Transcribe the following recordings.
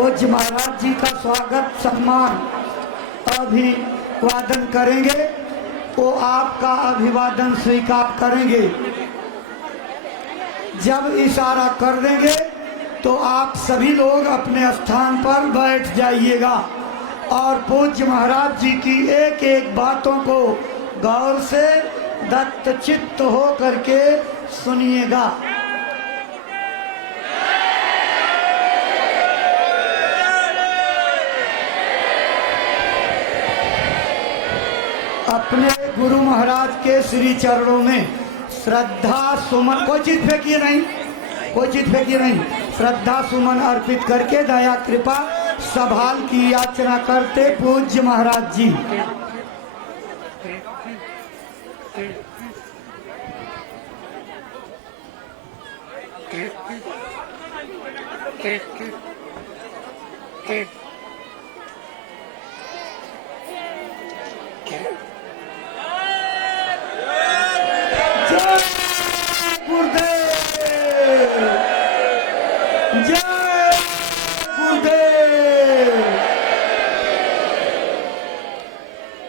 पूज्य महाराज जी का स्वागत सम्मान अभिवादन करेंगे, वो आपका अभिवादन स्वीकार करेंगे। जब इशारा कर देंगे तो आप सभी लोग अपने स्थान पर बैठ जाइएगा और पूज्य महाराज जी की एक एक बातों को गौर से दत्तचित्त हो करके सुनिएगा। अपने गुरु महाराज के श्री चरणों में श्रद्धा सुमन, कोई चीज फेंकिए नहीं, कोई चीज फेंकिए नहीं, श्रद्धा सुमन अर्पित करके दया कृपा सभाल की याचना करते पूज्य महाराज जी।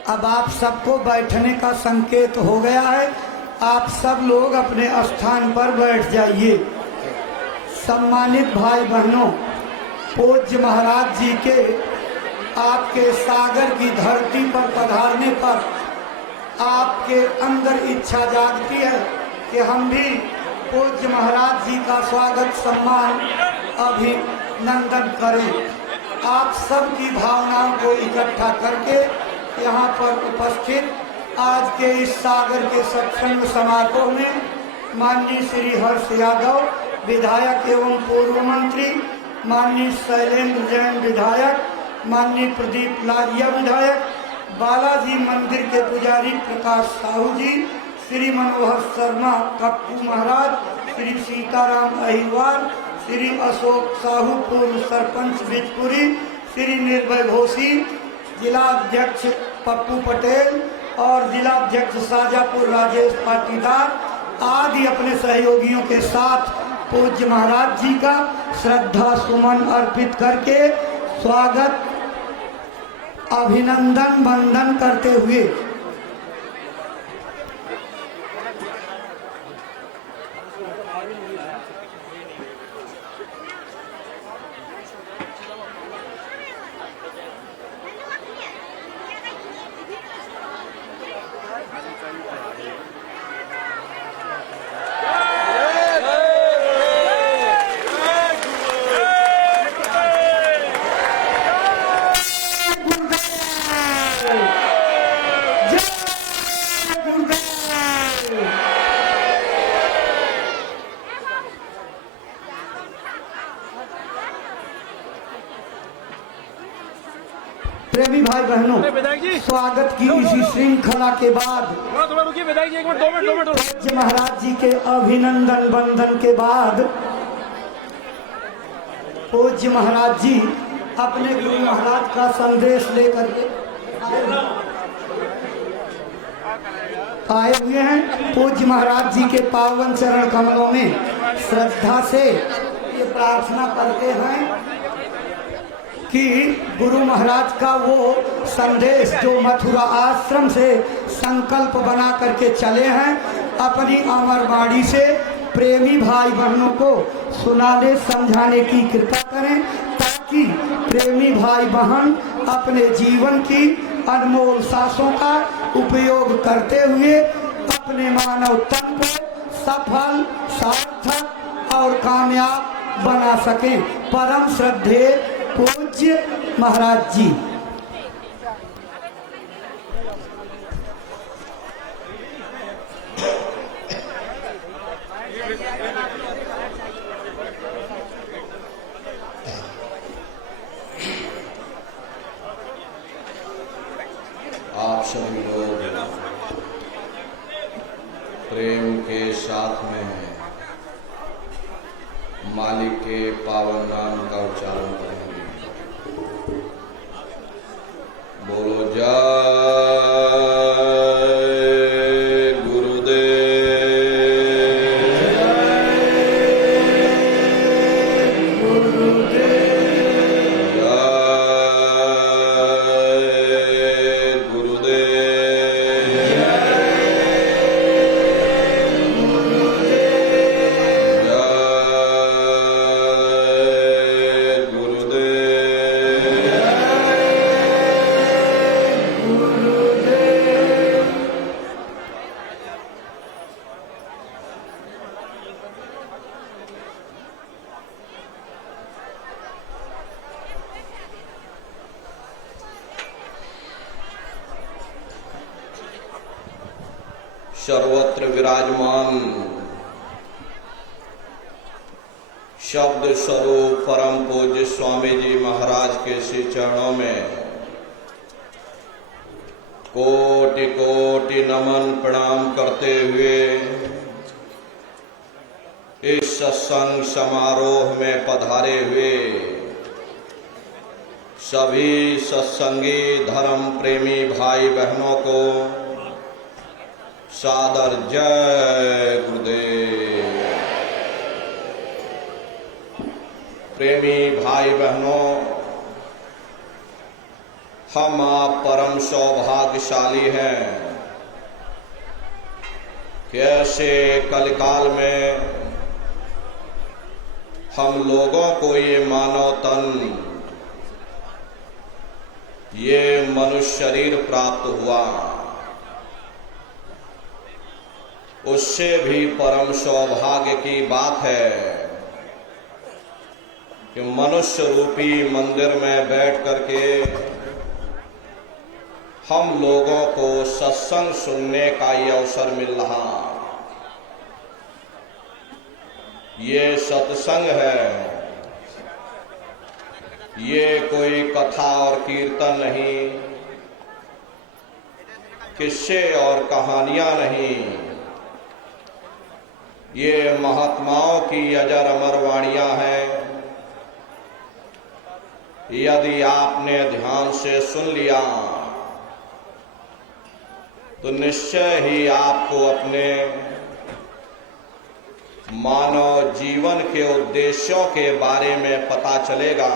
अब आप सबको बैठने का संकेत हो गया है। आप सब लोग अपने स्थान पर बैठ जाइए। सम्मानित भाई बहनों, पूज्य महाराज जी के आपके सागर की धरती पर पधारने पर आपके अंदर इच्छा जागती है कि हम भी पूज्य महाराज जी का स्वागत सम्मान अभिनंदन करें। आप सब की भावनाओं को इकट्ठा करके यहाँ पर उपस्थित आज के इस सागर के सत्संग समारोह में माननीय श्री हर्ष यादव विधायक एवं पूर्व मंत्री, माननीय शैलेंद्र जैन विधायक, माननीय प्रदीप लारिया विधायक, बालाजी मंदिर के पुजारी प्रकाश साहू जी, श्री मनोहर शर्मा कप्पू महाराज, श्री सीताराम अहिरवार, श्री अशोक साहू पूर्व सरपंच बिजपुरी, श्री निर्भय घोषी, जिला अध्यक्ष पप्पू पटेल और जिला अध्यक्ष शाजापुर राजेश पाटीदार आदि अपने सहयोगियों के साथ पूज्य महाराज जी का श्रद्धा सुमन अर्पित करके स्वागत अभिनंदन वंदन करते हुए प्रेमी भाई बहनों, स्वागत की इसी श्रृंखला के बाद पूज्य महाराज जी के अभिनंदन वंदन के बाद पूज्य महाराज जी अपने गुरु महाराज का संदेश लेकर के आए हुए हैं। पूज्य महाराज जी के पावन चरण कमलों में श्रद्धा से ये प्रार्थना करते हैं कि गुरु महाराज का वो संदेश जो मथुरा आश्रम से संकल्प बना करके चले हैं, अपनी अमर वाणी से प्रेमी भाई बहनों को सुनाने समझाने की कृपा करें, ताकि प्रेमी भाई बहन अपने जीवन की अनमोल सांसों का उपयोग करते हुए अपने मानव तन को सफल, सार्थक और कामयाब बना सकें। परम श्रद्धेय पूज्य महाराज जी। आप सभी लोग प्रेम के साथ में मालिक के पावन नाम का उच्चारण करेंगे। बोलो जय गुरुदेव। जय गुरुदेव। सर्वत्र विराजमान शब्द स्वरूप परम पूज्य स्वामी जी महाराज के श्री चरणों में कोटि कोटि नमन प्रणाम करते हुए इस सत्संग समारोह में पधारे हुए सभी सत्संगी धर्म प्रेमी भाई बहनों को सादर जय गुरुदेव। प्रेमी भाई बहनों, हम आप परम सौभाग्यशाली हैं कि ऐसे कलिकाल में हम लोगों को ये मानव तन, ये मनुष्य शरीर प्राप्त हुआ। उससे भी परम सौभाग्य की बात है कि मनुष्य रूपी मंदिर में बैठ करके हम लोगों को सत्संग सुनने का ये अवसर मिल रहा। ये सत्संग है, ये कोई कथा और कीर्तन नहीं, किस्से और कहानियां नहीं, ये महात्माओं की अजर अमर वाणियां हैं। यदि आपने ध्यान से सुन लिया तो निश्चय ही आपको अपने मानव जीवन के उद्देश्यों के बारे में पता चलेगा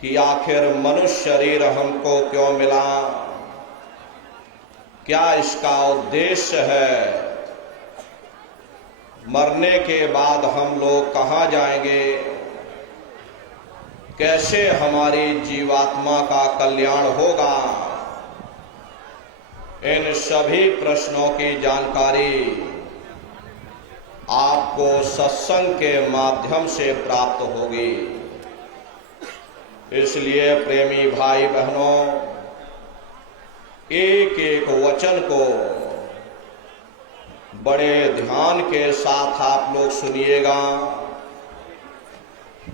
कि आखिर मनुष्य शरीर हमको क्यों मिला, क्या इसका उद्देश्य है, मरने के बाद हम लोग कहाँ जाएंगे, कैसे हमारी जीवात्मा का कल्याण होगा। इन सभी प्रश्नों की जानकारी आपको सत्संग के माध्यम से प्राप्त होगी। इसलिए प्रेमी भाई बहनों, एक एक वचन को बड़े ध्यान के साथ आप लोग सुनिएगा,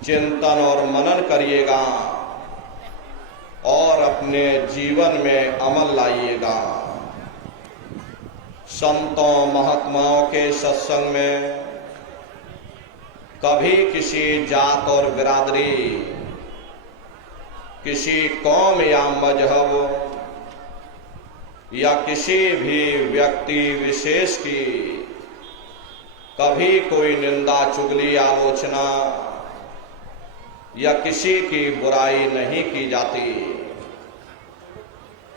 चिंतन और मनन करिएगा और अपने जीवन में अमल लाइएगा। संतों महात्माओं के सत्संग में कभी किसी जात और बिरादरी, किसी कौम या मजहब या किसी भी व्यक्ति विशेष की कभी कोई निंदा, चुगली, आलोचना या किसी की बुराई नहीं की जाती।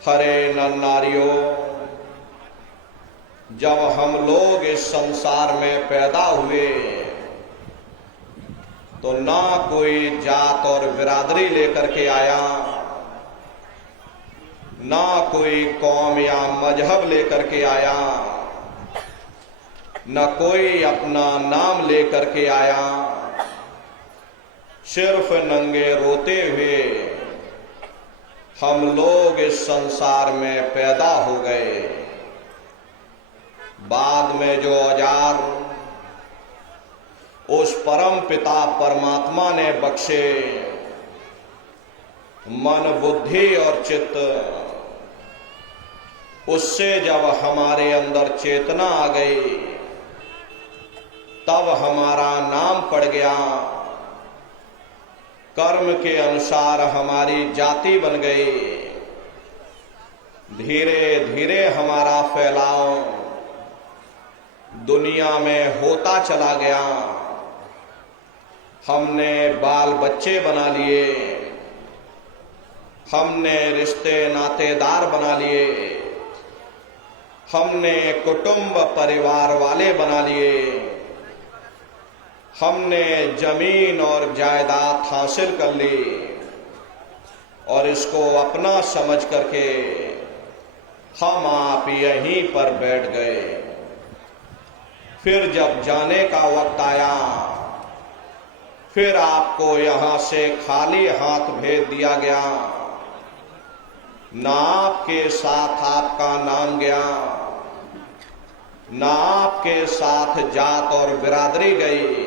हरे नर नारियों, जब हम लोग इस संसार में पैदा हुए तो ना कोई जात और बिरादरी लेकर के आया, ना कोई कौम या मजहब लेकर के आया, न कोई अपना नाम लेकर के आया। सिर्फ नंगे रोते हुए हम लोग इस संसार में पैदा हो गए। बाद में जो औजार उस परम पिता परमात्मा ने बख्शे, मन, बुद्धि और चित्त, उससे जब हमारे अंदर चेतना आ गई तब हमारा नाम पड़ गया, कर्म के अनुसार हमारी जाति बन गई। धीरे धीरे हमारा फैलाव दुनिया में होता चला गया। हमने बाल बच्चे बना लिए, हमने रिश्ते नातेदार बना लिए, हमने कुटुंब परिवार वाले बना लिए, हमने जमीन और जायदाद हासिल कर ली और इसको अपना समझ करके हम आप यहीं पर बैठ गए। फिर जब जाने का वक्त आया, फिर आपको यहां से खाली हाथ भेज दिया गया। ना आपके साथ आपका नाम गया, ना आपके साथ जात और बिरादरी गई,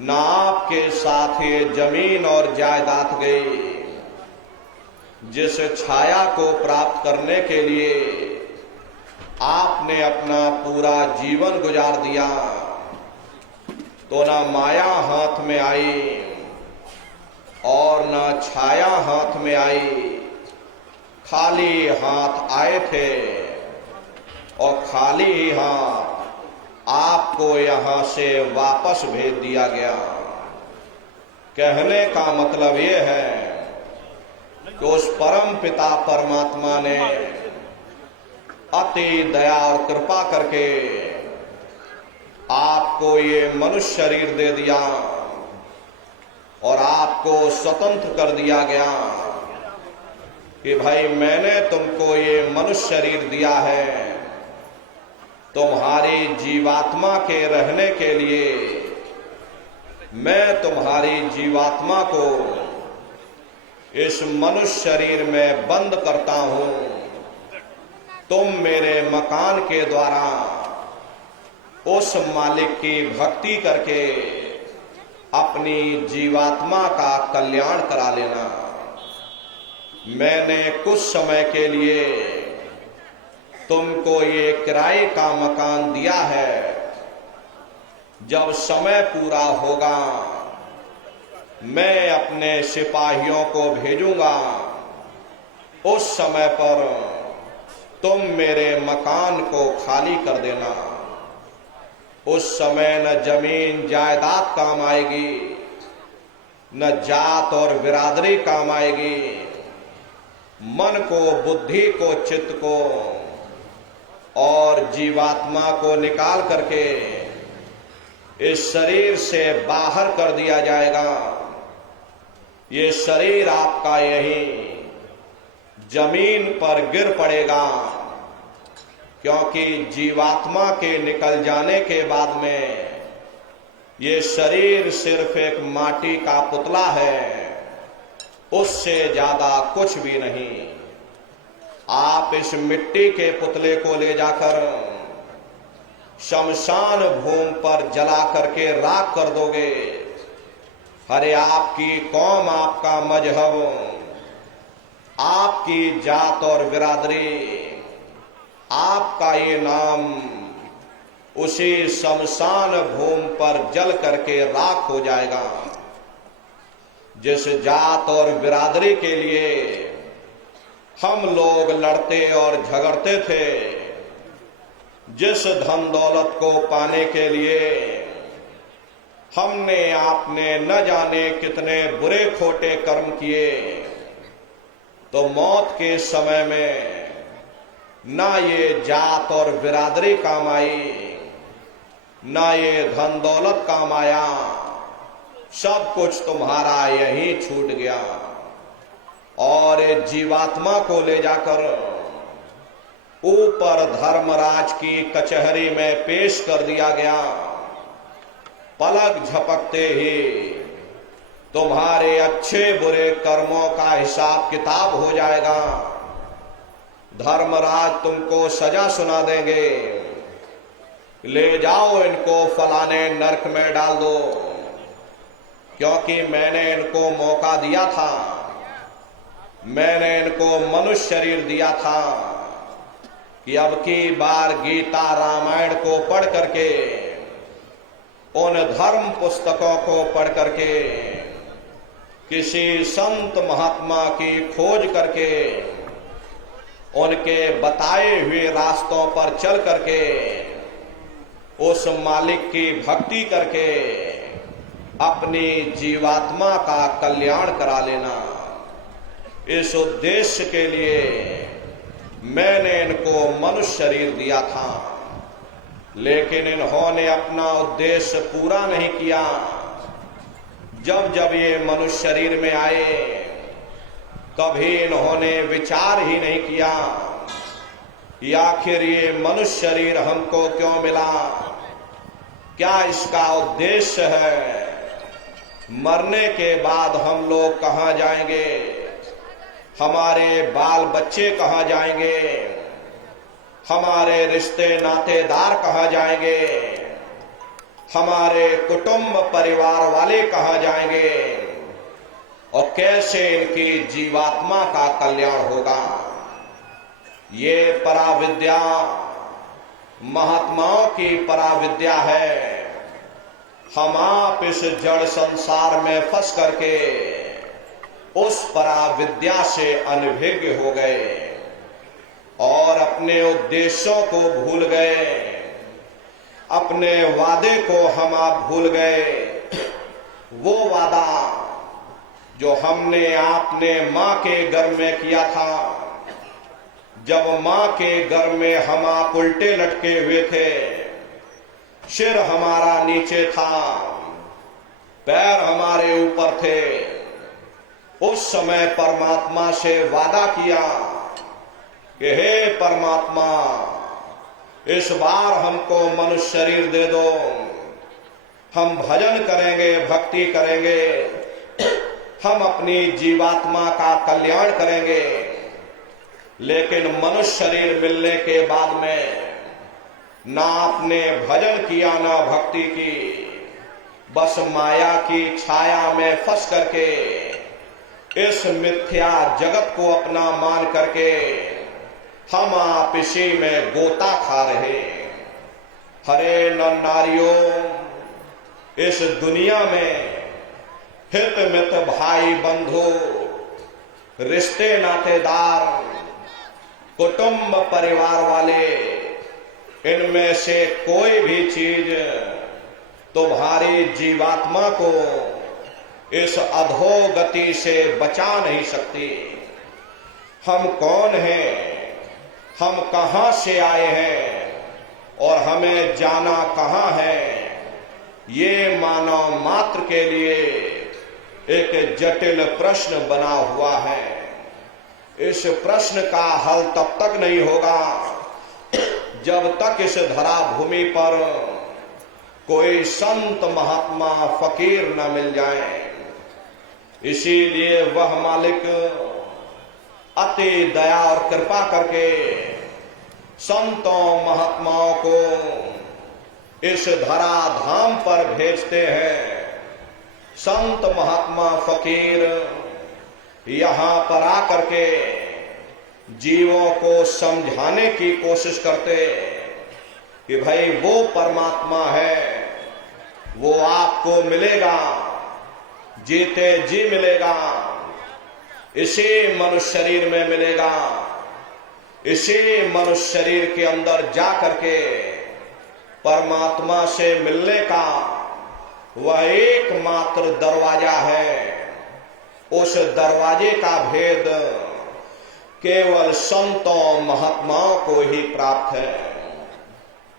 ना आपके साथ ये जमीन और जायदाद गई। जिस छाया को प्राप्त करने के लिए आपने अपना पूरा जीवन गुजार दिया, तो ना माया हाथ में आई और ना छाया हाथ में आई, खाली हाथ आए थे और खाली ही हाथ आपको यहां से वापस भेज दिया गया। कहने का मतलब ये है कि उस परम पिता परमात्मा ने अति दया और कृपा करके आपको ये मनुष्य शरीर दे दिया और आपको स्वतंत्र कर दिया गया कि भाई मैंने तुमको ये मनुष्य शरीर दिया है तुम्हारी जीवात्मा के रहने के लिए। मैं तुम्हारी जीवात्मा को इस मनुष्य शरीर में बंद करता हूं। तुम मेरे मकान के द्वारा उस मालिक की भक्ति करके अपनी जीवात्मा का कल्याण करा लेना। मैंने कुछ समय के लिए तुमको ये किराए का मकान दिया है। जब समय पूरा होगा मैं अपने सिपाहियों को भेजूंगा, उस समय पर तुम मेरे मकान को खाली कर देना। उस समय न जमीन जायदाद काम आएगी, न जात और बिरादरी काम आएगी। मन को, बुद्धि को, चित्त को और जीवात्मा को निकाल करके इस शरीर से बाहर कर दिया जाएगा। ये शरीर आपका यही जमीन पर गिर पड़ेगा, क्योंकि जीवात्मा के निकल जाने के बाद में ये शरीर सिर्फ एक माटी का पुतला है, उससे ज्यादा कुछ भी नहीं। आप इस मिट्टी के पुतले को ले जाकर शमशान भूमि पर जला करके राख कर दोगे। अरे आपकी कौम, आपका मजहब, आपकी जात और बिरादरी, आपका ये नाम उसी शमशान भूमि पर जल करके राख हो जाएगा। जिस जात और बिरादरी के लिए हम लोग लड़ते और झगड़ते थे, जिस धन दौलत को पाने के लिए हमने आपने न जाने कितने बुरे खोटे कर्म किए, तो मौत के समय में ना ये जात और बिरादरी काम आई, ना ये धन दौलत काम आया। सब कुछ तुम्हारा यहीं छूट गया और जीवात्मा को ले जाकर ऊपर धर्मराज की कचहरी में पेश कर दिया गया। पलक झपकते ही तुम्हारे अच्छे बुरे कर्मों का हिसाब किताब हो जाएगा। धर्मराज तुमको सजा सुना देंगे, ले जाओ इनको फलाने नरक में डाल दो, क्योंकि मैंने इनको मौका दिया था, मैंने इनको मनुष्य शरीर दिया था कि अब की बार गीता रामायण को पढ़ करके, उन धर्म पुस्तकों को पढ़ करके, किसी संत महात्मा की खोज करके, उनके बताए हुए रास्तों पर चल करके, उस मालिक की भक्ति करके अपनी जीवात्मा का कल्याण करा लेना। इस उद्देश्य के लिए मैंने इनको मनुष्य शरीर दिया था, लेकिन इन्होंने अपना उद्देश्य पूरा नहीं किया। जब जब ये मनुष्य शरीर में आए, कभी इन्होंने विचार ही नहीं किया कि आखिर ये मनुष्य शरीर हमको क्यों मिला, क्या इसका उद्देश्य है, मरने के बाद हम लोग कहां जाएंगे, हमारे बाल बच्चे कहाँ जाएंगे, हमारे रिश्ते नातेदार कहाँ जाएंगे, हमारे कुटुंब परिवार वाले कहाँ जाएंगे और कैसे इनकी जीवात्मा का कल्याण होगा। ये पराविद्या महात्माओं की पराविद्या है। हम आप इस जड़ संसार में फंस करके उस पराविद्या से अनभिज्ञ हो गए और अपने उद्देश्यों को भूल गए, अपने वादे को हम आप भूल गए। वो वादा जो हमने आपने मां के गर्भ में किया था, जब मां के गर्भ में हम आप उल्टे लटके हुए थे, सिर हमारा नीचे था, पैर हमारे ऊपर थे, उस समय परमात्मा से वादा किया कि हे परमात्मा, इस बार हमको मनुष्य शरीर दे दो, हम भजन करेंगे, भक्ति करेंगे, हम अपनी जीवात्मा का कल्याण करेंगे। लेकिन मनुष्य शरीर मिलने के बाद में ना आपने भजन किया ना भक्ति की, बस माया की छाया में फंस करके इस मिथ्या जगत को अपना मान करके हम आप इसी में गोता खा रहे। हरे नर नारियों, इस दुनिया में हित मित भाई बंधु, रिश्ते नातेदार, कुटुंब परिवार वाले, इनमें से कोई भी चीज तुम्हारी जीवात्मा को इस अधोगति से बचा नहीं सकती। हम कौन हैं, हम कहां से आए हैं और हमें जाना कहां है, ये मानव मात्र के लिए एक जटिल प्रश्न बना हुआ है। इस प्रश्न का हल तब तक नहीं होगा जब तक इस धरा भूमि पर कोई संत महात्मा फकीर न मिल जाए। इसीलिए वह मालिक अति दया और कृपा करके संतों महात्माओं को इस धरा धाम पर भेजते हैं। संत महात्मा फकीर यहां पर आकर के जीवों को समझाने की कोशिश करते कि भाई वो परमात्मा है, वो आपको मिलेगा, जीते जी मिलेगा, इसी मनुष्य शरीर में मिलेगा। इसी मनुष्य शरीर के अंदर जा करके परमात्मा से मिलने का वह एकमात्र दरवाजा है। उस दरवाजे का भेद केवल संतों महात्माओं को ही प्राप्त है।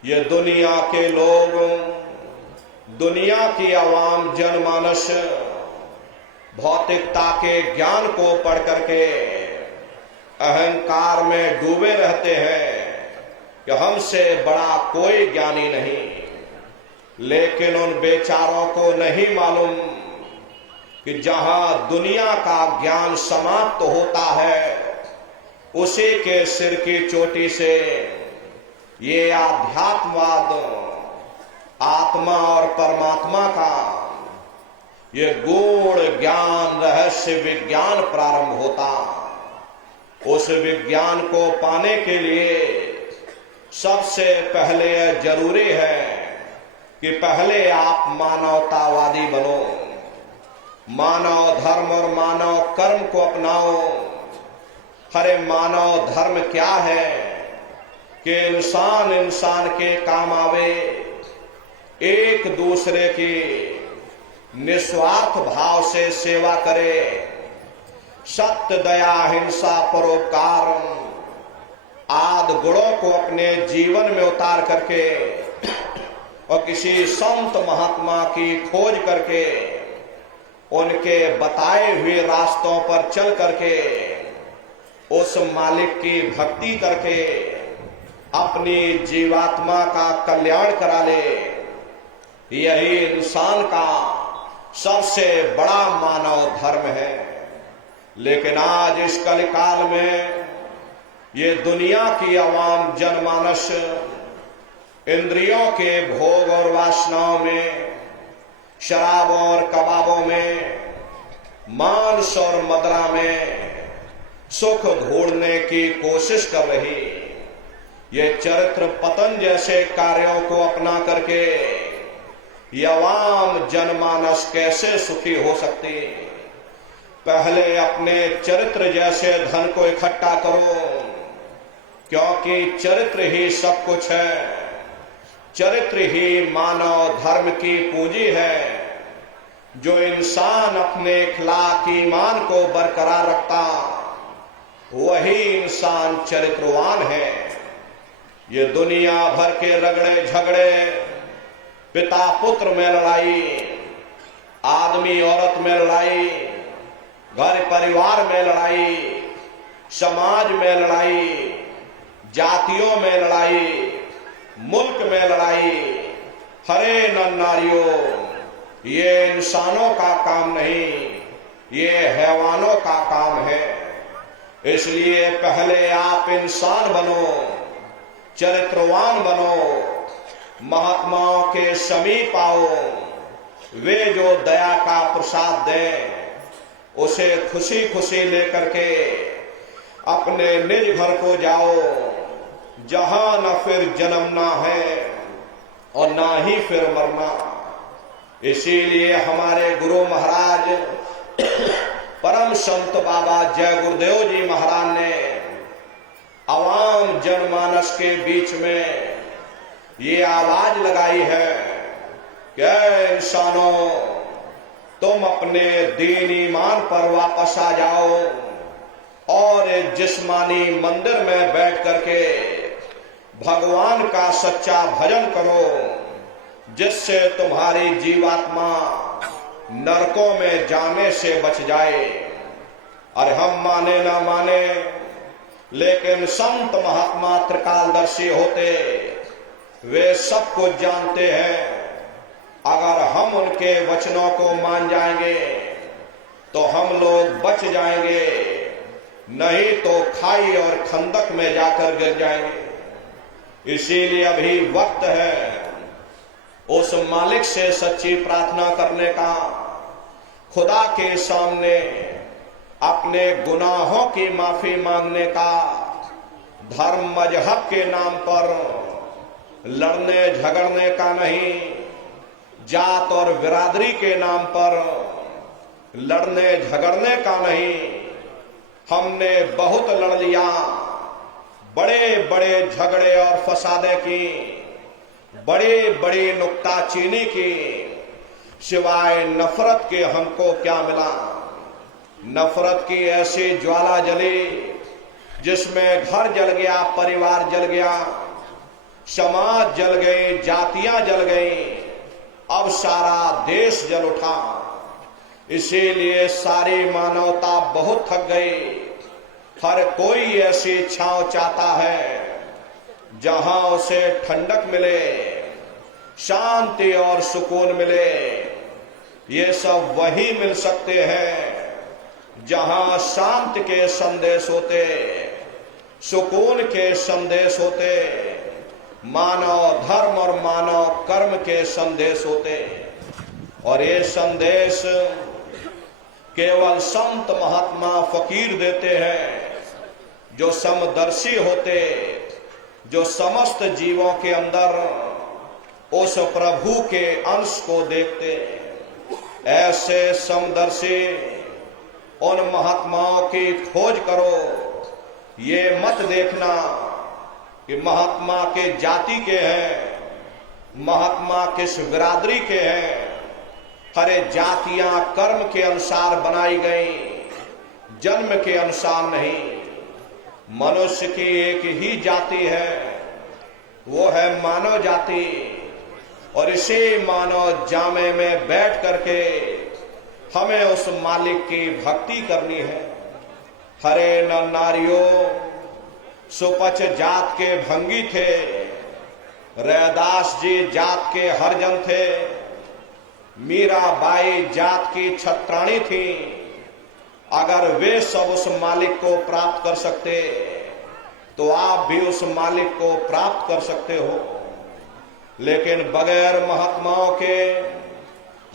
ये दुनिया के लोग, दुनिया की आवाम जनमानस भौतिकता के ज्ञान को पढ़ करके अहंकार में डूबे रहते हैं कि हमसे बड़ा कोई ज्ञानी नहीं। लेकिन उन बेचारों को नहीं मालूम कि जहां दुनिया का ज्ञान समाप्त होता है, उसी के सिर की चोटी से ये आध्यात्मवाद, आत्मा और परमात्मा का ये गूढ़ ज्ञान, रहस्य विज्ञान प्रारंभ होता। उस विज्ञान को पाने के लिए सबसे पहले यह जरूरी है कि पहले आप मानवतावादी बनो, मानव धर्म और मानव कर्म को अपनाओ। अरे मानव धर्म क्या है कि इंसान इंसान के काम आवे, एक दूसरे की निस्वार्थ भाव से सेवा करे, सत्य दया हिंसा परोपकार आदि गुणों को अपने जीवन में उतार करके और किसी संत महात्मा की खोज करके उनके बताए हुए रास्तों पर चल करके उस मालिक की भक्ति करके अपनी जीवात्मा का कल्याण करा ले, यही इंसान का सबसे बड़ा मानव धर्म है। लेकिन आज इस कलिकाल में ये दुनिया की आवाम जनमानस इंद्रियों के भोग और वासनाओं में, शराब और कबाबों में, मांस और मदिरा में सुख ढूंढने की कोशिश कर रही। ये चरित्र पतन जैसे कार्यों को अपना करके ये आवाम जनमानस कैसे सुखी हो सकती। पहले अपने चरित्र जैसे धन को इकट्ठा करो, क्योंकि चरित्र ही सब कुछ है। चरित्र ही मानव धर्म की पूंजी है। जो इंसान अपने इखलाक ईमान को बरकरार रखता, वही इंसान चरित्रवान है। ये दुनिया भर के रगड़े झगड़े, पिता पुत्र में लड़ाई, आदमी औरत में लड़ाई, घर परिवार में लड़ाई, समाज में लड़ाई, जातियों में लड़ाई, मुल्क में लड़ाई, हरे नर नारियों, ये इंसानों का काम नहीं, ये हैवानों का काम है। इसलिए पहले आप इंसान बनो, चरित्रवान बनो, महात्माओं के समीप आओ। वे जो दया का प्रसाद दें, उसे खुशी खुशी लेकर के अपने निज घर को जाओ, जहां न फिर जन्मना है और ना ही फिर मरना। इसीलिए हमारे गुरु महाराज परम संत बाबा जय गुरुदेव जी महाराज ने आवाम जनमानस के बीच में ये आवाज लगाई है कि इंसानों, तुम अपने दीन ईमान पर वापस आ जाओ और जिस्मानी मंदिर में बैठ करके भगवान का सच्चा भजन करो, जिससे तुम्हारी जीवात्मा नरकों में जाने से बच जाए। अरे हम माने ना माने, लेकिन संत महात्मा त्रिकालदर्शी होते, वे सब कुछ जानते हैं। अगर हम उनके वचनों को मान जाएंगे तो हम लोग बच जाएंगे, नहीं तो खाई और खंदक में जाकर गिर जाएंगे। इसीलिए अभी वक्त है उस मालिक से सच्ची प्रार्थना करने का, खुदा के सामने अपने गुनाहों की माफी मांगने का, धर्म मजहब के नाम पर लड़ने झगड़ने का नहीं, जात और बिरादरी के नाम पर लड़ने झगड़ने का नहीं। हमने बहुत लड़ लिया, बड़े बड़े झगड़े और फसादे की, बड़ी बड़ी नुक्ताचीनी की, सिवाय नफरत के हमको क्या मिला। नफरत की ऐसी ज्वाला जली जिसमें घर जल गया, परिवार जल गया, समाज जल गई, जातियां जल गई, अब सारा देश जल उठा। इसीलिए सारी मानवता बहुत थक गई। हर कोई ऐसी छांव चाहता है जहां उसे ठंडक मिले, शांति और सुकून मिले। ये सब वही मिल सकते हैं जहां शांति के संदेश होते, सुकून के संदेश होते, मानव धर्म और मानव कर्म के संदेश होते। और ये संदेश केवल संत महात्मा फकीर देते हैं, जो समदर्शी होते, जो समस्त जीवों के अंदर उस प्रभु के अंश को देखते। ऐसे समदर्शी उन महात्माओं की खोज करो। ये मत देखना कि महात्मा के जाति के हैं, महात्मा किस बिरादरी के हैं। हरे जातियां कर्म के अनुसार बनाई गई, जन्म के अनुसार नहीं। मनुष्य की एक ही जाति है, वो है मानव जाति। और इसी मानव जामे में बैठ करके हमें उस मालिक की भक्ति करनी है। हरे नर नारियों, सुपच जात के भंगी थे, रैदास जी जात के हरजन थे, मीराबाई जात की छत्राणी थी, अगर वे सब उस मालिक को प्राप्त कर सकते तो आप भी उस मालिक को प्राप्त कर सकते हो। लेकिन बगैर महात्माओं के,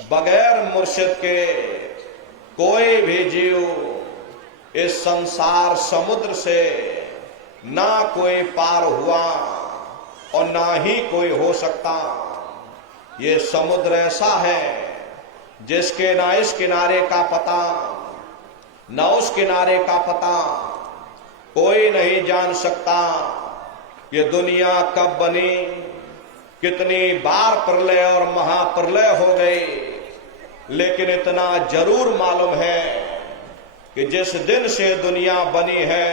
बगैर मुर्शिद के कोई भी जीव इस संसार समुद्र से ना कोई पार हुआ और ना ही कोई हो सकता। ये समुद्र ऐसा है जिसके ना इस किनारे का पता ना उस किनारे का पता कोई नहीं जान सकता। ये दुनिया कब बनी, कितनी बार प्रलय और महाप्रलय हो गई, लेकिन इतना जरूर मालूम है कि जिस दिन से दुनिया बनी है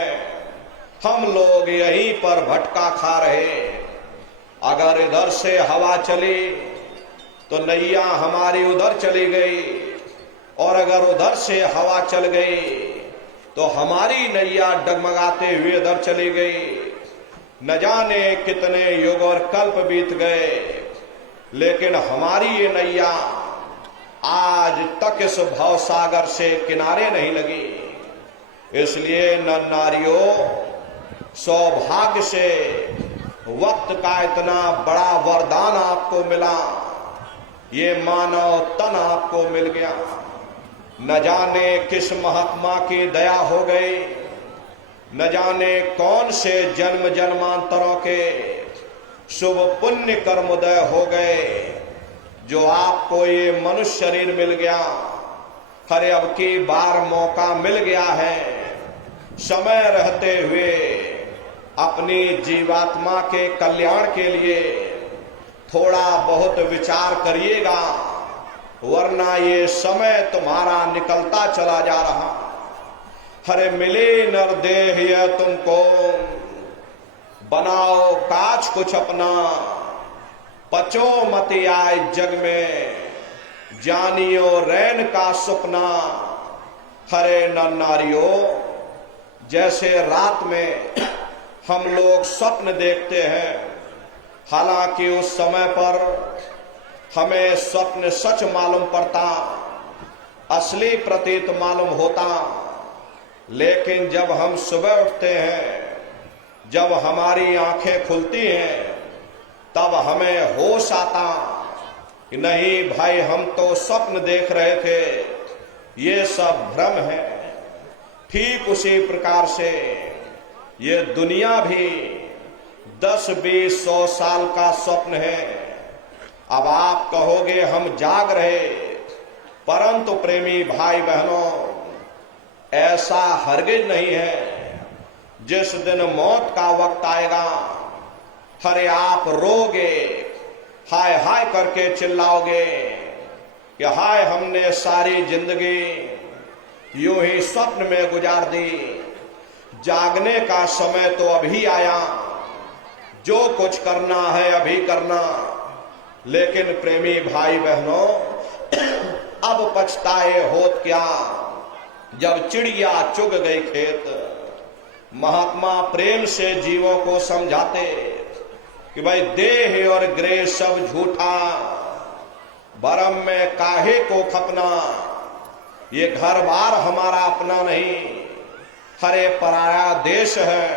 हम लोग यहीं पर भटका खा रहे। अगर इधर से हवा चली तो नैया हमारी उधर चली गई, और अगर उधर से हवा चल गई तो हमारी नैया डगमगाते हुए इधर चली गई। न जाने कितने युग और कल्प बीत गए, लेकिन हमारी ये नैया आज तक इस भवसागर से किनारे नहीं लगी। इसलिए नर नारियों, सौभाग्य से वक्त का इतना बड़ा वरदान आपको मिला, ये मानव तन आपको मिल गया। न जाने किस महात्मा की दया हो गई, न जाने कौन से जन्म जन्मांतरों के शुभ पुण्य कर्मोदय हो गए जो आपको ये मनुष्य शरीर मिल गया। हरे अब की बार मौका मिल गया है, समय रहते हुए अपनी जीवात्मा के कल्याण के लिए थोड़ा बहुत विचार करिएगा, वरना ये समय तुम्हारा निकलता चला जा रहा। हरे मिले नर देह यह तुमको, बनाओ काज कुछ अपना, पचो मत आए जग में, जानियो रैन का सपना। हरे नर नारियों, जैसे रात में हम लोग स्वप्न देखते हैं, हालांकि उस समय पर हमें स्वप्न सच मालूम पड़ता, असली प्रतीत मालूम होता, लेकिन जब हम सुबह उठते हैं, जब हमारी आंखें खुलती हैं, तब हमें होश आता कि नहीं भाई, हम तो स्वप्न देख रहे थे, ये सब भ्रम है। ठीक उसी प्रकार से ये दुनिया भी 10, 20, 100 साल का स्वप्न है। अब आप कहोगे हम जाग रहे, परंतु प्रेमी भाई बहनों, ऐसा हरगिज नहीं है। जिस दिन मौत का वक्त आएगा, हरे आप रोगे, हाय हाय करके चिल्लाओगे कि हाय हमने सारी जिंदगी यूं ही स्वप्न में गुजार दी, जागने का समय तो अभी आया, जो कुछ करना है अभी करना। लेकिन प्रेमी भाई बहनों, अब पछताए होत क्या, जब चिड़िया चुग गई खेत। महात्मा प्रेम से जीवों को समझाते कि भाई देह और ग्रह सब झूठा, भरम में काहे को खपना, ये घर बार हमारा अपना नहीं, हरे पराया देश है,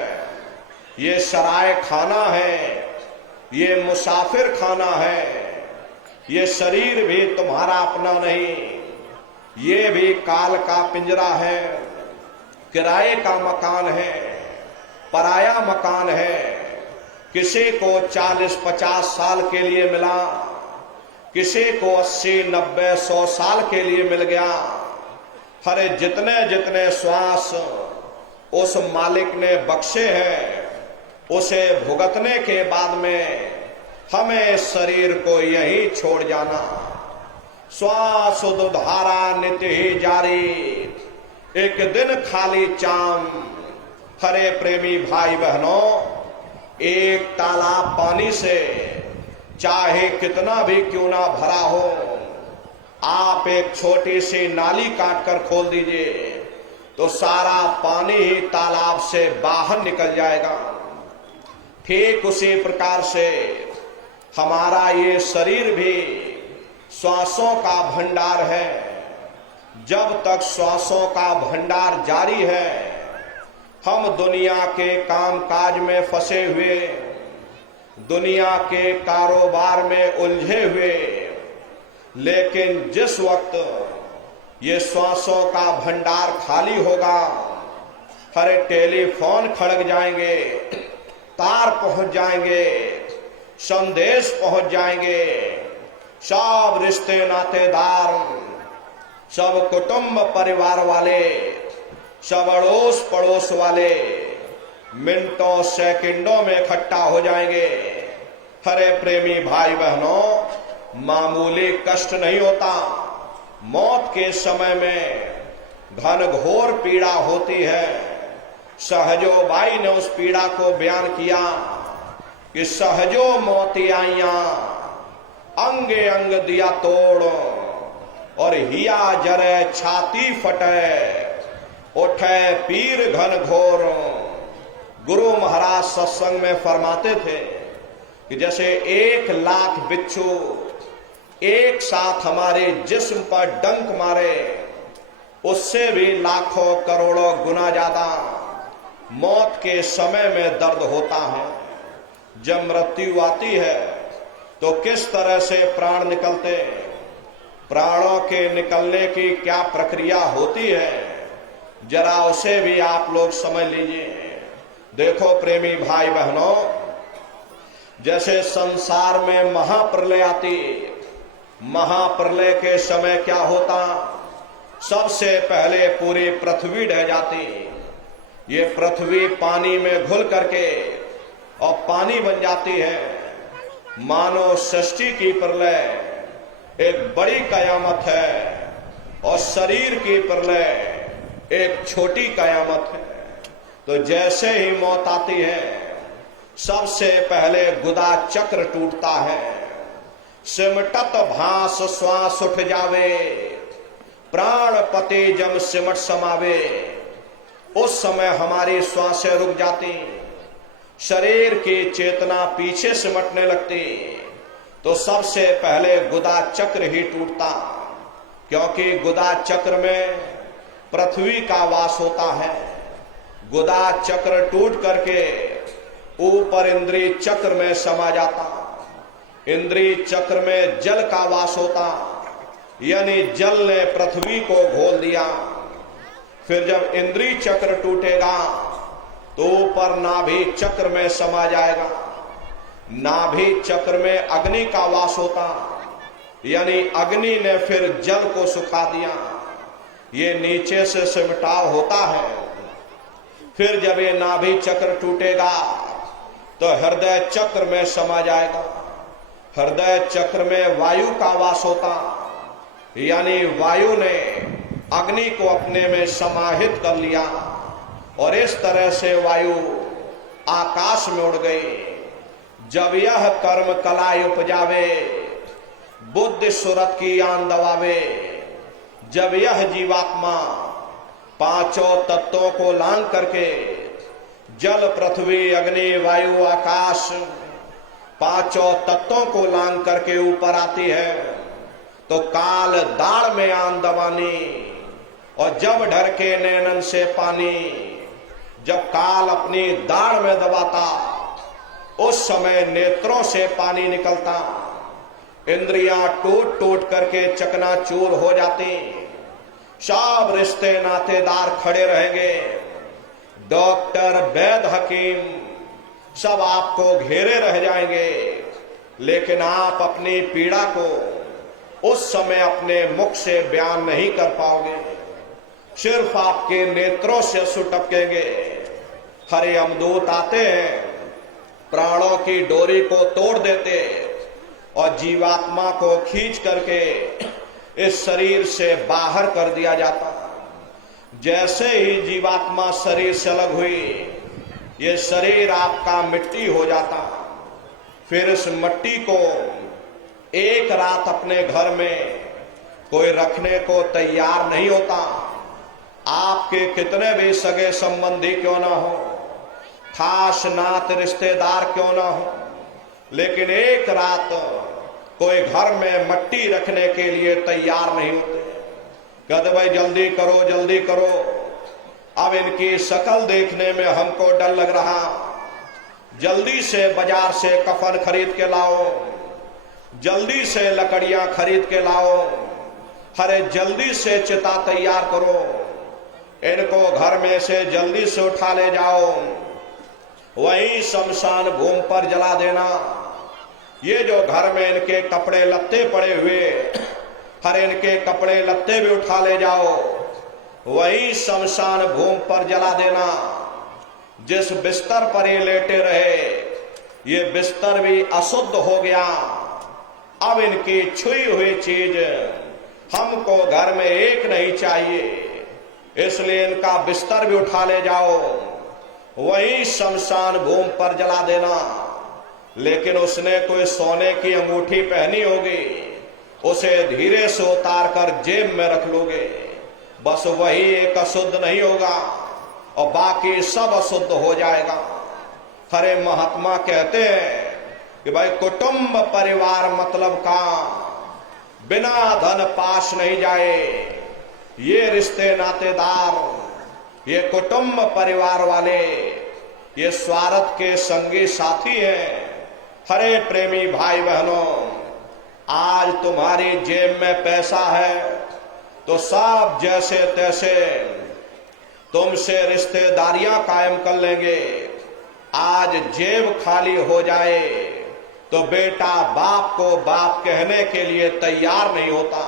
ये सराय खाना है, ये मुसाफिर खाना है, ये शरीर भी तुम्हारा अपना नहीं, ये भी काल का पिंजरा है, किराए का मकान है, पराया मकान है। किसी को 40-50 साल के लिए मिला, किसी को 80-90, 100 साल के लिए मिल गया। हरे जितने जितने श्वास उस मालिक ने बख्शे हैं, उसे भुगतने के बाद में हमें शरीर को यही छोड़ जाना। श्वास उद्धारा नित्य ही जारी, एक दिन खाली चाम। हरे प्रेमी भाई बहनों, एक तालाब पानी से चाहे कितना भी क्यों ना भरा हो, आप एक छोटी सी नाली काट कर खोल दीजिए तो सारा पानी ही तालाब से बाहर निकल जाएगा। ठीक उसी प्रकार से हमारा ये शरीर भी श्वासों का भंडार है। जब तक श्वासों का भंडार जारी है, हम दुनिया के कामकाज में फंसे हुए, दुनिया के कारोबार में उलझे हुए, लेकिन जिस वक्त ये श्वासों का भंडार खाली होगा, हरे टेलीफोन खड़क जाएंगे, तार पहुंच जाएंगे, संदेश पहुंच जाएंगे, सब रिश्ते नातेदार, सब कुटुंब परिवार वाले, सब अड़ोस पड़ोस वाले मिनटों सेकंडों में इकट्ठा हो जाएंगे। हरे प्रेमी भाई बहनों, मामूली कष्ट नहीं होता, मौत के समय में घनघोर पीड़ा होती है। सहजो बाई ने उस पीड़ा को बयान किया कि सहजो मोती आइया, अंगे अंग दिया तोड़, और हिया जरे छाती फटे, उठे पीर घन घोर। गुरु महाराज सत्संग में फरमाते थे कि जैसे 1,00,000 बिच्छू एक साथ हमारे जिस्म पर डंक मारे, उससे भी लाखों करोड़ों गुना ज्यादा मौत के समय में दर्द होता है। जब मृत्यु आती है तो किस तरह से प्राण निकलते, प्राणों के निकलने की क्या प्रक्रिया होती है, जरा उसे भी आप लोग समझ लीजिए। देखो प्रेमी भाई बहनों, जैसे संसार में महाप्रलय आती, महाप्रलय के समय क्या होता, सबसे पहले पूरी पृथ्वी ढह जाती। ये पृथ्वी पानी में घुल करके और पानी बन जाती है। मानव सृष्टि की प्रलय एक बड़ी कयामत है और शरीर की प्रलय एक छोटी कयामत है। तो जैसे ही मौत आती है, सबसे पहले गुदा चक्र टूटता है। सिमटत भास श्वास उठ जावे, प्राण पति जम सिमट समावे। उस समय हमारी श्वासें रुक जाती, शरीर की चेतना पीछे सिमटने लगती। तो सबसे पहले गुदा चक्र ही टूटता, क्योंकि गुदा चक्र में पृथ्वी का वास होता है। गुदा चक्र टूट करके ऊपर इंद्रिय चक्र में समा जाता। इंद्रिय चक्र में जल का वास होता, यानी जल ने पृथ्वी को घोल दिया। फिर जब इंद्रिय चक्र टूटेगा तो ऊपर नाभि चक्र में समा जाएगा। नाभि चक्र में अग्नि का वास होता, यानी अग्नि ने फिर जल को सुखा दिया। ये नीचे से सिमटाव होता है। फिर जब ये नाभि चक्र टूटेगा तो हृदय चक्र में समा जाएगा। हृदय चक्र में वायु का वास होता, यानी वायु ने अग्नि को अपने में समाहित कर लिया और इस तरह से वायु आकाश में उड़ गई। जब यह कर्म कलाई उपजावे, बुद्धि सुरत की आन दबावे। जब यह जीवात्मा पांचों तत्वों को लांग करके जल पृथ्वी अग्नि वायु आकाश पांचों तत्वों को लांग करके ऊपर आती है, तो काल दाढ़ में आन दबानी। और जब ढर के नैनन से पानी, जब काल अपनी दाढ़ में दबाता, उस समय नेत्रों से पानी निकलता। इंद्रियां टूट टूट करके चकनाचूर हो जाती। सब रिश्ते नातेदार खड़े रहेंगे, डॉक्टर वैद्य हकीम सब आपको घेरे रह जाएंगे, लेकिन आप अपनी पीड़ा को उस समय अपने मुख से बयान नहीं कर पाओगे। सिर्फ आपके नेत्रों से आंसू टपकेंगे। हरे यमदूत आते हैं, प्राणों की डोरी को तोड़ देते और जीवात्मा को खींच करके इस शरीर से बाहर कर दिया जाता। जैसे ही जीवात्मा शरीर से अलग हुई, ये शरीर आपका मिट्टी हो जाता। फिर इस मिट्टी को एक रात अपने घर में कोई रखने को तैयार नहीं होता। आपके कितने भी सगे संबंधी क्यों ना हो, खास नात रिश्तेदार क्यों ना हो, लेकिन एक रात कोई घर में मिट्टी रखने के लिए तैयार नहीं होते। कहते भाई जल्दी करो जल्दी करो, अब इनकी शक्ल देखने में हमको डर लग रहा, जल्दी से बाजार से कफन खरीद के लाओ, जल्दी से लकड़ियां खरीद के लाओ, अरे जल्दी से चिता तैयार करो, इनको घर में से जल्दी से उठा ले जाओ, वहीं शमशान भूमि पर जला देना। ये जो घर में इनके कपड़े लत्ते पड़े हुए, हर इनके कपड़े लत्ते भी उठा ले जाओ, वहीं शमशान भूमि पर जला देना। जिस बिस्तर पर ये लेटे रहे, ये बिस्तर भी अशुद्ध हो गया, अब इनकी छुई हुई चीज हमको घर में एक नहीं चाहिए, इसलिए इनका बिस्तर भी उठा ले जाओ, वहीं शमशान भूमि पर जला देना। लेकिन उसने कोई सोने की अंगूठी पहनी होगी, उसे धीरे से उतार कर जेब में रख लोगे, बस वही एक अशुद्ध नहीं होगा और बाकी सब अशुद्ध हो जाएगा। हरे महात्मा कहते हैं कि भाई कुटुंब परिवार मतलब का बिना धन पास नहीं जाए। ये रिश्ते नातेदार, ये कुटुंब परिवार वाले, ये स्वार्थ के संगी साथी हैं। हरे प्रेमी भाई बहनों, आज तुम्हारी जेब में पैसा है तो सब जैसे तैसे तुमसे रिश्तेदारियां कायम कर लेंगे। आज जेब खाली हो जाए तो बेटा बाप को बाप कहने के लिए तैयार नहीं होता।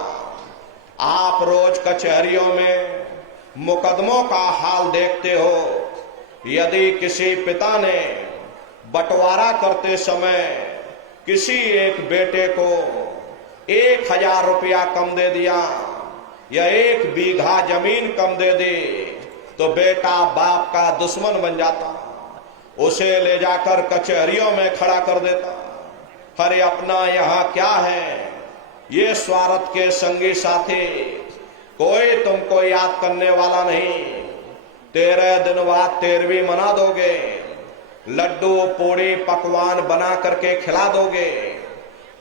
आप रोज कचहरियों में मुकदमों का हाल देखते हो। यदि किसी पिता ने बंटवारा करते समय किसी एक बेटे को 1000 रुपया कम दे दिया या 1 बीघा जमीन कम दे दी, तो बेटा बाप का दुश्मन बन जाता, उसे ले जाकर कचहरियों में खड़ा कर देता। अरे अपना यहाँ क्या है, ये स्वार्थ के संगी साथी, कोई तुमको याद करने वाला नहीं। 13 दिन बाद 13वीं मना दोगे, लड्डू पूड़ी पकवान बना करके खिला दोगे।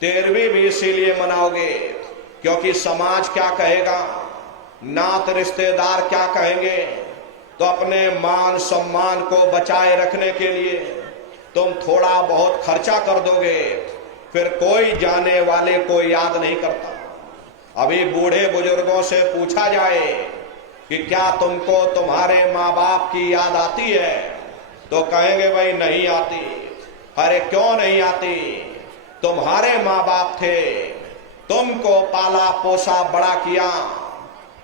13वीं भी इसीलिए मनाओगे क्योंकि समाज क्या कहेगा, नात रिश्तेदार क्या कहेंगे। तो अपने मान सम्मान को बचाए रखने के लिए तुम थोड़ा बहुत खर्चा कर दोगे, फिर कोई जाने वाले को याद नहीं करता। अभी बूढ़े बुजुर्गों से पूछा जाए कि क्या तुमको तुम्हारे माँ बाप की याद आती है, तो कहेंगे भाई नहीं आती। अरे क्यों नहीं आती, तुम्हारे माँ बाप थे, तुमको पाला पोसा बड़ा किया,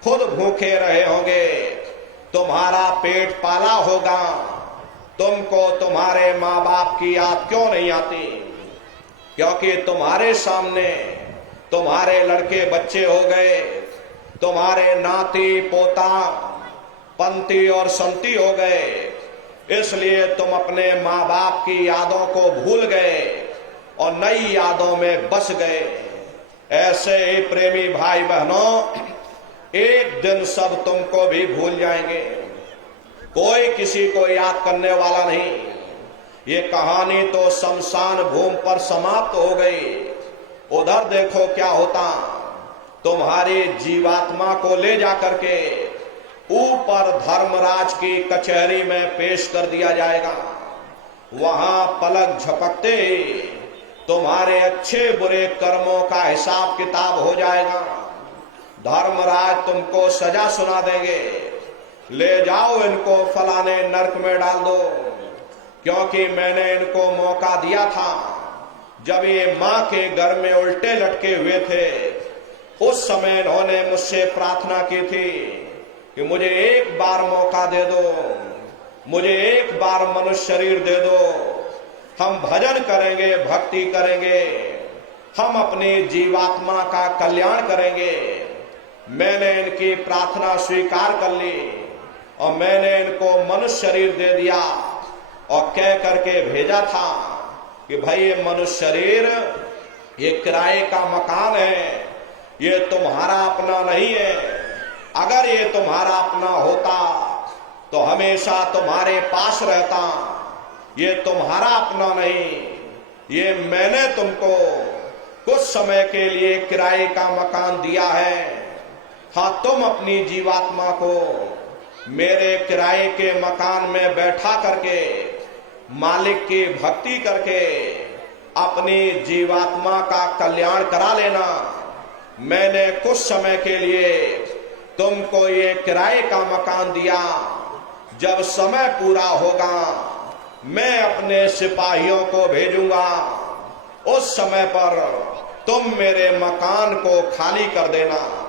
खुद भूखे रहे होंगे, तुम्हारा पेट पाला होगा, तुमको तुम्हारे माँ बाप की याद क्यों नहीं आती? क्योंकि तुम्हारे सामने तुम्हारे लड़के बच्चे हो गए, तुम्हारे नाती पोता पंती और संती हो गए, इसलिए तुम अपने माँ बाप की यादों को भूल गए और नई यादों में बस गए। ऐसे ही प्रेमी भाई बहनों, एक दिन सब तुमको भी भूल जाएंगे, कोई किसी को याद करने वाला नहीं। ये कहानी तो शमशान भूमि पर समाप्त हो गई। उधर देखो क्या होता, तुम्हारी जीवात्मा को ले जाकर के ऊपर धर्मराज की कचहरी में पेश कर दिया जाएगा। वहां पलक झपकते ही तुम्हारे अच्छे बुरे कर्मों का हिसाब किताब हो जाएगा। धर्मराज तुमको सजा सुना देंगे, ले जाओ इनको फलाने नरक में डाल दो, क्योंकि मैंने इनको मौका दिया था जब ये मां के घर में उल्टे लटके हुए थे। उस समय इन्होंने मुझसे प्रार्थना की थी कि मुझे एक बार मौका दे दो, मुझे एक बार मनुष्य शरीर दे दो, हम भजन करेंगे, भक्ति करेंगे, हम अपनी जीवात्मा का कल्याण करेंगे। मैंने इनकी प्रार्थना स्वीकार कर ली और मैंने इनको मनुष्य शरीर दे दिया और कह करके भेजा था कि भाई ये मनुष्य शरीर, ये किराए का मकान है, ये तुम्हारा अपना नहीं है। अगर ये तुम्हारा अपना होता तो हमेशा तुम्हारे पास रहता, ये तुम्हारा अपना नहीं, ये मैंने तुमको कुछ समय के लिए किराए का मकान दिया है। हाँ, तुम अपनी जीवात्मा को मेरे किराए के मकान में बैठा करके मालिक की भक्ति करके अपनी जीवात्मा का कल्याण करा लेना। मैंने कुछ समय के लिए तुमको ये किराए का मकान दिया, जब समय पूरा होगा मैं अपने सिपाहियों को भेजूंगा, उस समय पर तुम मेरे मकान को खाली कर देना।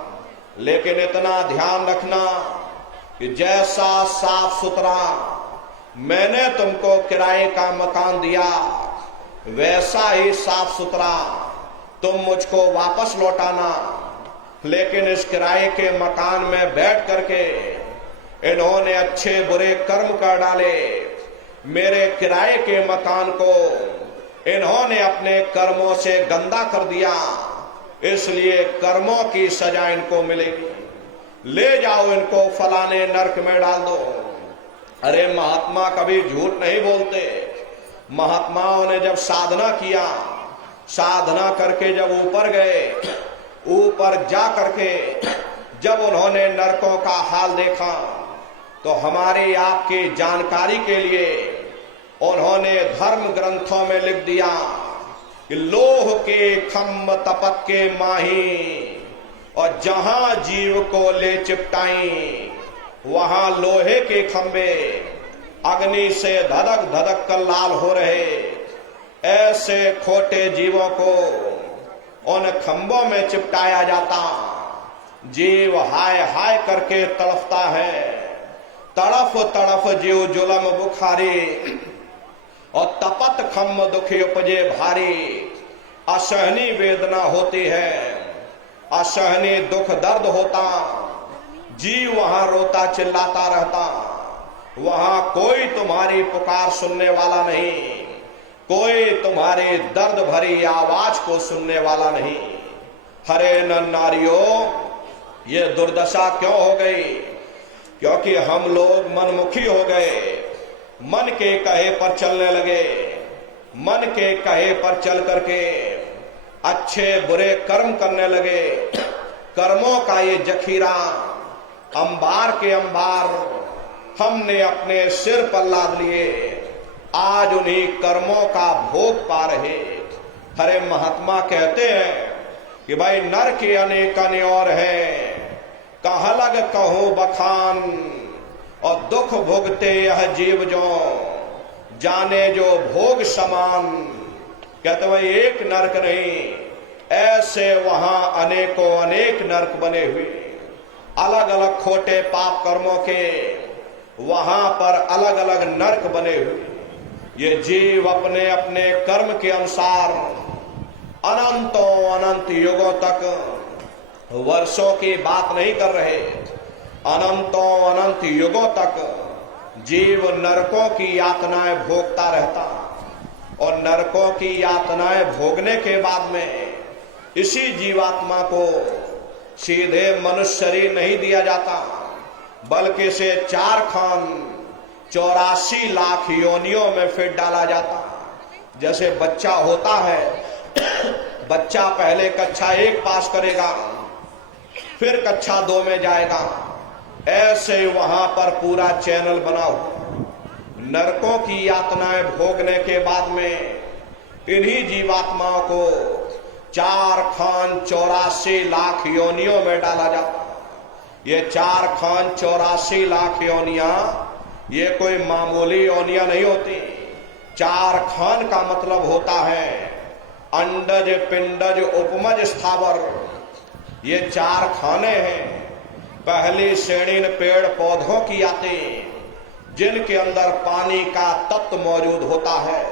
लेकिन इतना ध्यान रखना कि जैसा साफ सुथरा मैंने तुमको किराए का मकान दिया, वैसा ही साफ सुथरा तुम मुझको वापस लौटाना। लेकिन इस किराए के मकान में बैठ करके इन्होंने अच्छे बुरे कर्म कर डाले। मेरे किराए के मकान को इन्होंने अपने कर्मों से गंदा कर दिया, इसलिए कर्मों की सजा इनको मिलेगी। ले जाओ, इनको फलाने नरक में डाल दो। अरे महात्मा कभी झूठ नहीं बोलते। महात्माओं ने जब साधना किया, साधना करके जब ऊपर गए, ऊपर जा करके जब उन्होंने नरकों का हाल देखा, तो हमारी आपकी जानकारी के लिए उन्होंने धर्म ग्रंथों में लिख दिया कि लोह के खम्भ तपक के माही, और जहां जीव को ले चिपटाई वहां लोहे के खंभे अग्नि से धधक धधक कर लाल हो रहे। ऐसे खोटे जीवों को उन खंभों में चिपटाया जाता। जीव हाय हाय करके तड़फता है। तड़फ तड़फ जीव जुलम बुखारी, और तपत खम्भ दुखी उपजे भारी। असहनी वेदना होती है, असहनी दुख दर्द होता। जीव वहां रोता चिल्लाता रहता। वहां कोई तुम्हारी पुकार सुनने वाला नहीं, कोई तुम्हारी दर्द भरी आवाज को सुनने वाला नहीं। हरे नर नारियों, ये दुर्दशा क्यों हो गई? क्योंकि हम लोग मनमुखी हो गए, मन के कहे पर चलने लगे। मन के कहे पर चल करके अच्छे बुरे कर्म करने लगे। कर्मों का ये जखीरा अंबार के अंबार हमने अपने सिर पर लाद लिए। आज उन्हीं कर्मों का भोग पा रहे। हरे महात्मा कहते हैं कि भाई नर के अनेक और है, कहाँ लग कहूं बखान, और दुख भोगते यह जीव जो जाने जो भोग समान। कहते भाई एक नरक नहीं, ऐसे वहां अनेकों अनेक नरक बने हुए। अलग अलग खोटे पाप कर्मों के वहां पर अलग अलग नरक बने हुए। ये जीव अपने अपने कर्म के अनुसार अनंतों अनंत युगों तक, वर्षों की बात नहीं कर रहे, अनंतों अनंत युगों तक जीव नरकों की यातनाएं भोगता रहता। और नरकों की यातनाएं भोगने के बाद में इसी जीवात्मा को सीधे मनुष्य शरीर नहीं दिया जाता, बल्कि इसे 4 खान 84 लाख योनियों में फिर डाला जाता। जैसे बच्चा होता है, बच्चा पहले कक्षा 1 पास करेगा, फिर कक्षा 2 में जाएगा। ऐसे वहां पर पूरा चैनल बना हुआ। नरकों की यातनाएं भोगने के बाद में इन्हीं जीवात्माओं को 4 खान 84 लाख योनियों में डाला जाता। ये 4 खान 84 लाख योनियां ये कोई मामूली योनियां नहीं होती। 4 खान का मतलब होता है अंडज पिंडज उपमज स्थावर। ये 4 खाने हैं। पहली श्रेणी पेड़ पौधों की आती, जिनके अंदर पानी का तत्व मौजूद होता है।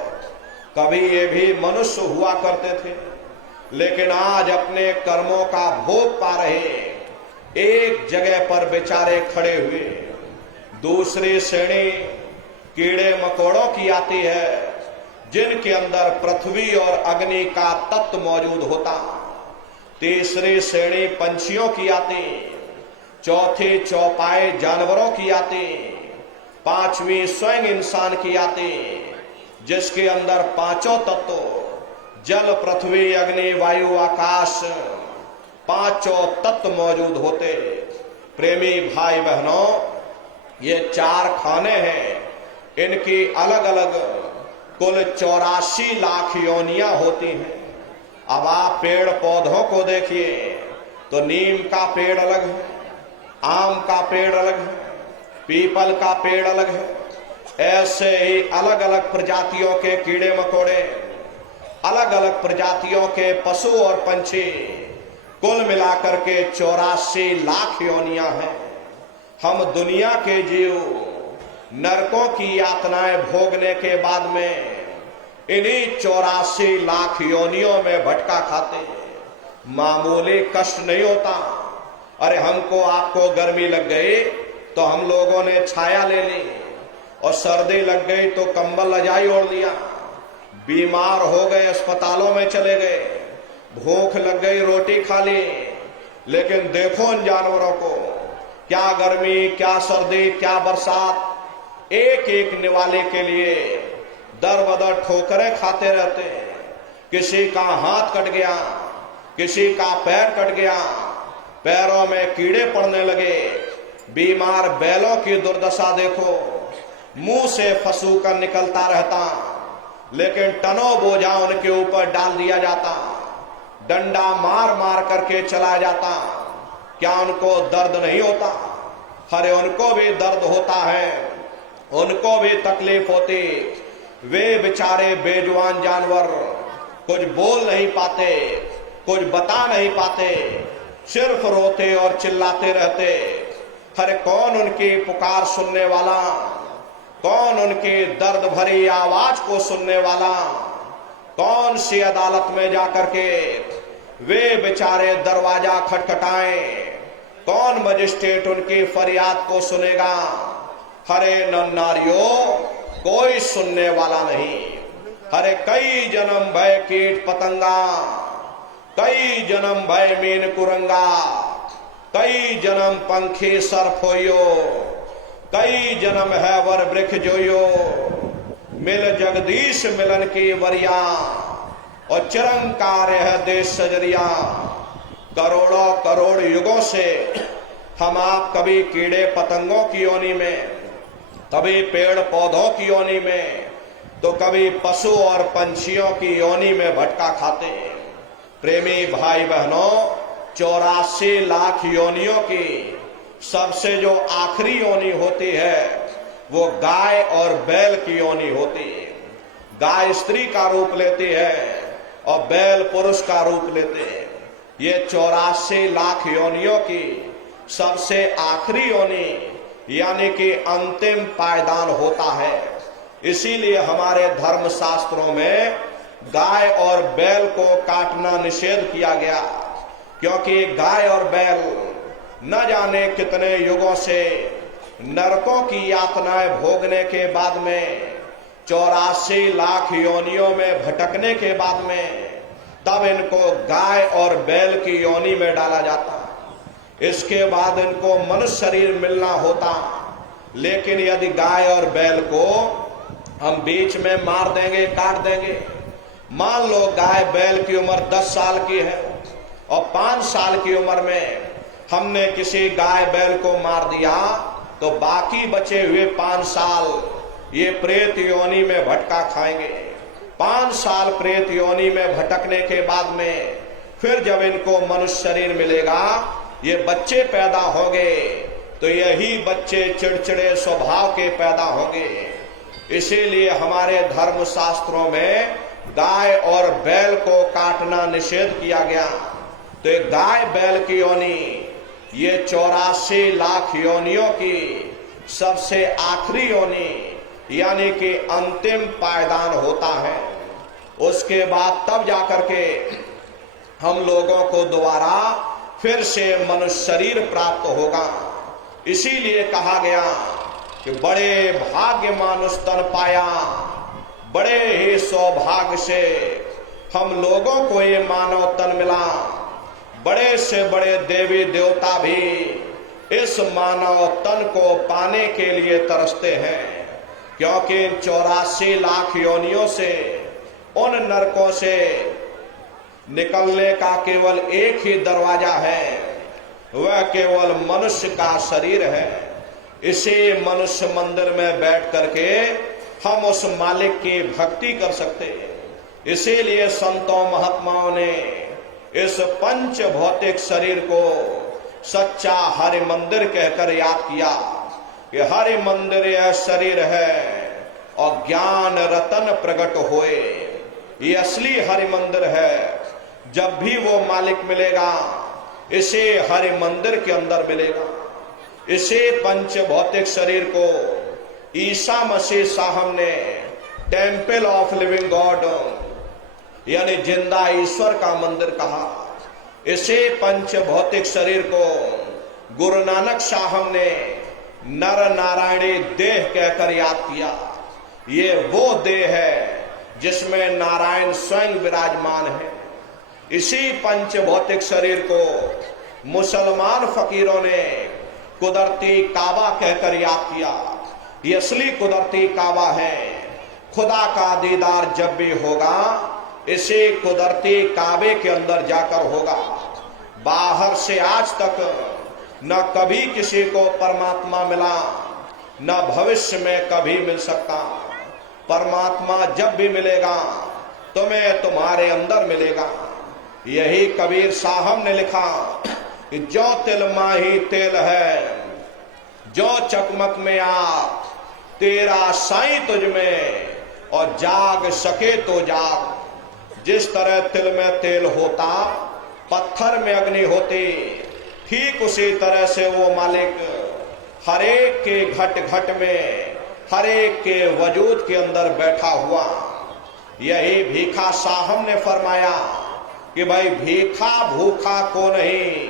कभी ये भी मनुष्य हुआ करते थे, लेकिन आज अपने कर्मों का भोग पा रहे एक जगह पर बेचारे खड़े हुए। दूसरी श्रेणी कीड़े मकोड़ों की आती है, जिनके अंदर पृथ्वी और अग्नि का तत्व मौजूद होता। तीसरी श्रेणी पंछियों की आती। चौथी चौपाई जानवरों की आती। 5वीं स्वयं इंसान की आती, जिसके अंदर 5 तत्व जल पृथ्वी अग्नि वायु आकाश 5 तत्व मौजूद होते। प्रेमी भाई बहनों, ये 4 खाने हैं, इनकी अलग अलग कुल 84 लाख योनियां होती हैं। अब आप पेड़ पौधों को देखिए तो नीम का पेड़ अलग है, आम का पेड़ अलग है, पीपल का पेड़ अलग है। ऐसे ही अलग अलग प्रजातियों के कीड़े मकोड़े, अलग अलग प्रजातियों के पशु और पंछी, कुल मिलाकर के 84 लाख योनियां हैं। हम दुनिया के जीव नरकों की यातनाएं भोगने के बाद में इन्हीं 84 लाख योनियों में भटका खाते हैं। मामूली कष्ट नहीं होता। अरे हमको आपको गर्मी लग गई तो हम लोगों ने छाया ले ली, और सर्दी लग गई तो कंबल रजाई ओढ़ लिया, बीमार हो गए अस्पतालों में चले गए, भूख लग गई रोटी खा ली। लेकिन देखो इन जानवरों को, क्या गर्मी, क्या सर्दी, क्या बरसात, एक एक निवाले के लिए दर बदर ठोकरें खाते रहते हैं। किसी का हाथ कट गया, किसी का पैर कट गया, पैरों में कीड़े पड़ने लगे। बीमार बैलों की दुर्दशा देखो, मुंह से फसूकर निकलता रहता, लेकिन टनों बोझा उनके ऊपर डाल दिया जाता, डंडा मार मार करके चला जाता। क्या उनको दर्द नहीं होता? अरे उनको भी दर्द होता है, उनको भी तकलीफ होती। वे बेचारे बेजुबान जानवर कुछ बोल नहीं पाते, कुछ बता नहीं पाते, सिर्फ रोते और चिल्लाते रहते। अरे कौन उनकी पुकार सुनने वाला, कौन उनकी दर्द भरी आवाज को सुनने वाला? कौन सी अदालत में जाकर के वे बेचारे दरवाजा खटखटाएं? कौन मजिस्ट्रेट उनकी फरियाद को सुनेगा? हरे नारियों, कोई सुनने वाला नहीं। हरे कई जन्म भय कीट पतंगा, कई जन्म भय मीन कुरंगा, कई जन्म पंखी सर्प होयो, कई जन्म है वर वृक्ष जोयो। मिल जगदीश मिलन की वरिया, और चिरंकार है देश सजरिया। करोड़ों करोड़ युगों से हम आप कभी कीड़े पतंगों की योनि में, कभी पेड़ पौधों की योनि में, तो कभी पशु और पंछियों की योनि में भटका खाते हैं। प्रेमी भाई बहनों, 84 लाख योनियों की सबसे जो आखिरी योनि होती है वो गाय और बैल की योनि होती है। गाय स्त्री का रूप लेती है और बैल पुरुष का रूप लेते हैं। ये 84 लाख योनियों की सबसे आखिरी योनि यानी कि अंतिम पायदान होता है। इसीलिए हमारे धर्म शास्त्रों में गाय और बैल को काटना निषेध किया गया, क्योंकि गाय और बैल न जाने कितने युगों से नरकों की यातनाएं भोगने के बाद में, 84 लाख योनियों में भटकने के बाद में, तब इनको गाय और बैल की योनि में डाला जाता। इसके बाद इनको मनुष्य शरीर मिलना होता। लेकिन यदि गाय और बैल को हम बीच में मार देंगे, काट देंगे, मान लो गाय बैल की उम्र 10 साल की है और 5 साल की उम्र में हमने किसी गाय बैल को मार दिया, तो बाकी बचे हुए 5 साल ये प्रेत योनि में भटका खाएंगे। 5 साल प्रेत योनि में भटकने के बाद में फिर जब इनको मनुष्य शरीर मिलेगा, ये बच्चे पैदा होंगे, तो यही बच्चे चिड़चिड़े स्वभाव के पैदा होंगे। इसीलिए हमारे धर्म शास्त्रों में गाय और बैल को काटना निषेध किया गया। तो ये गाय बैल की योनि ये 84 लाख योनियों की सबसे आखिरी योनि यानी कि अंतिम पायदान होता है। उसके बाद तब जाकर के हम लोगों को दोबारा फिर से मनुष्य शरीर प्राप्त होगा। इसीलिए कहा गया कि बड़े भाग्य मानुष तन पाया, बड़े ही सौभाग्य से हम लोगों को ये मानव तन मिला। बड़े से बड़े देवी देवता भी इस मानव तन को पाने के लिए तरसते हैं, क्योंकि 84 लाख योनियों से, उन नरकों से निकलने का केवल एक ही दरवाजा है, वह केवल मनुष्य का शरीर है। इसी मनुष्य मंदिर में बैठ करके हम उस मालिक की भक्ति कर सकते हैं। इसीलिए संतों महात्माओं ने इस पंच भौतिक शरीर को सच्चा हरि मंदिर कहकर याद किया कि हरि मंदिर यह शरीर है और ज्ञान रतन प्रकट होए, ये असली हरि मंदिर है। जब भी वो मालिक मिलेगा इसे हरि मंदिर के अंदर मिलेगा। इसे पंच भौतिक शरीर को ईसा मसीह साहब ने टेम्पल ऑफ लिविंग गॉड यानी जिंदा ईश्वर का मंदिर कहा। इसे पंच भौतिक शरीर को गुरु नानक साहब ने नर नारायणी देह कहकर याद किया। ये वो देह है जिसमें नारायण स्वयं विराजमान है। इसी पंच भौतिक शरीर को मुसलमान फकीरों ने कुदरती काबा कहकर याद किया। ये असली कुदरती काबा है। खुदा का दीदार जब भी होगा इसे कुदरती काबे के अंदर जाकर होगा। बाहर से आज तक न कभी किसी को परमात्मा मिला, न भविष्य में कभी मिल सकता। परमात्मा जब भी मिलेगा तुम्हें तुम्हारे अंदर मिलेगा। यही कबीर साहब ने लिखा कि जो तिल माही तेल है, जो चकमक में आप तेरा साईं तुझ में, और जाग सके तो जाग। जिस तरह तिल में तेल होता, पत्थर में अग्नि होती, ठीक उसी तरह से वो मालिक हरेक के घट घट में, हरेक के वजूद के अंदर बैठा हुआ। यही भीखा साहब ने फरमाया कि भाई भीखा भूखा को नहीं,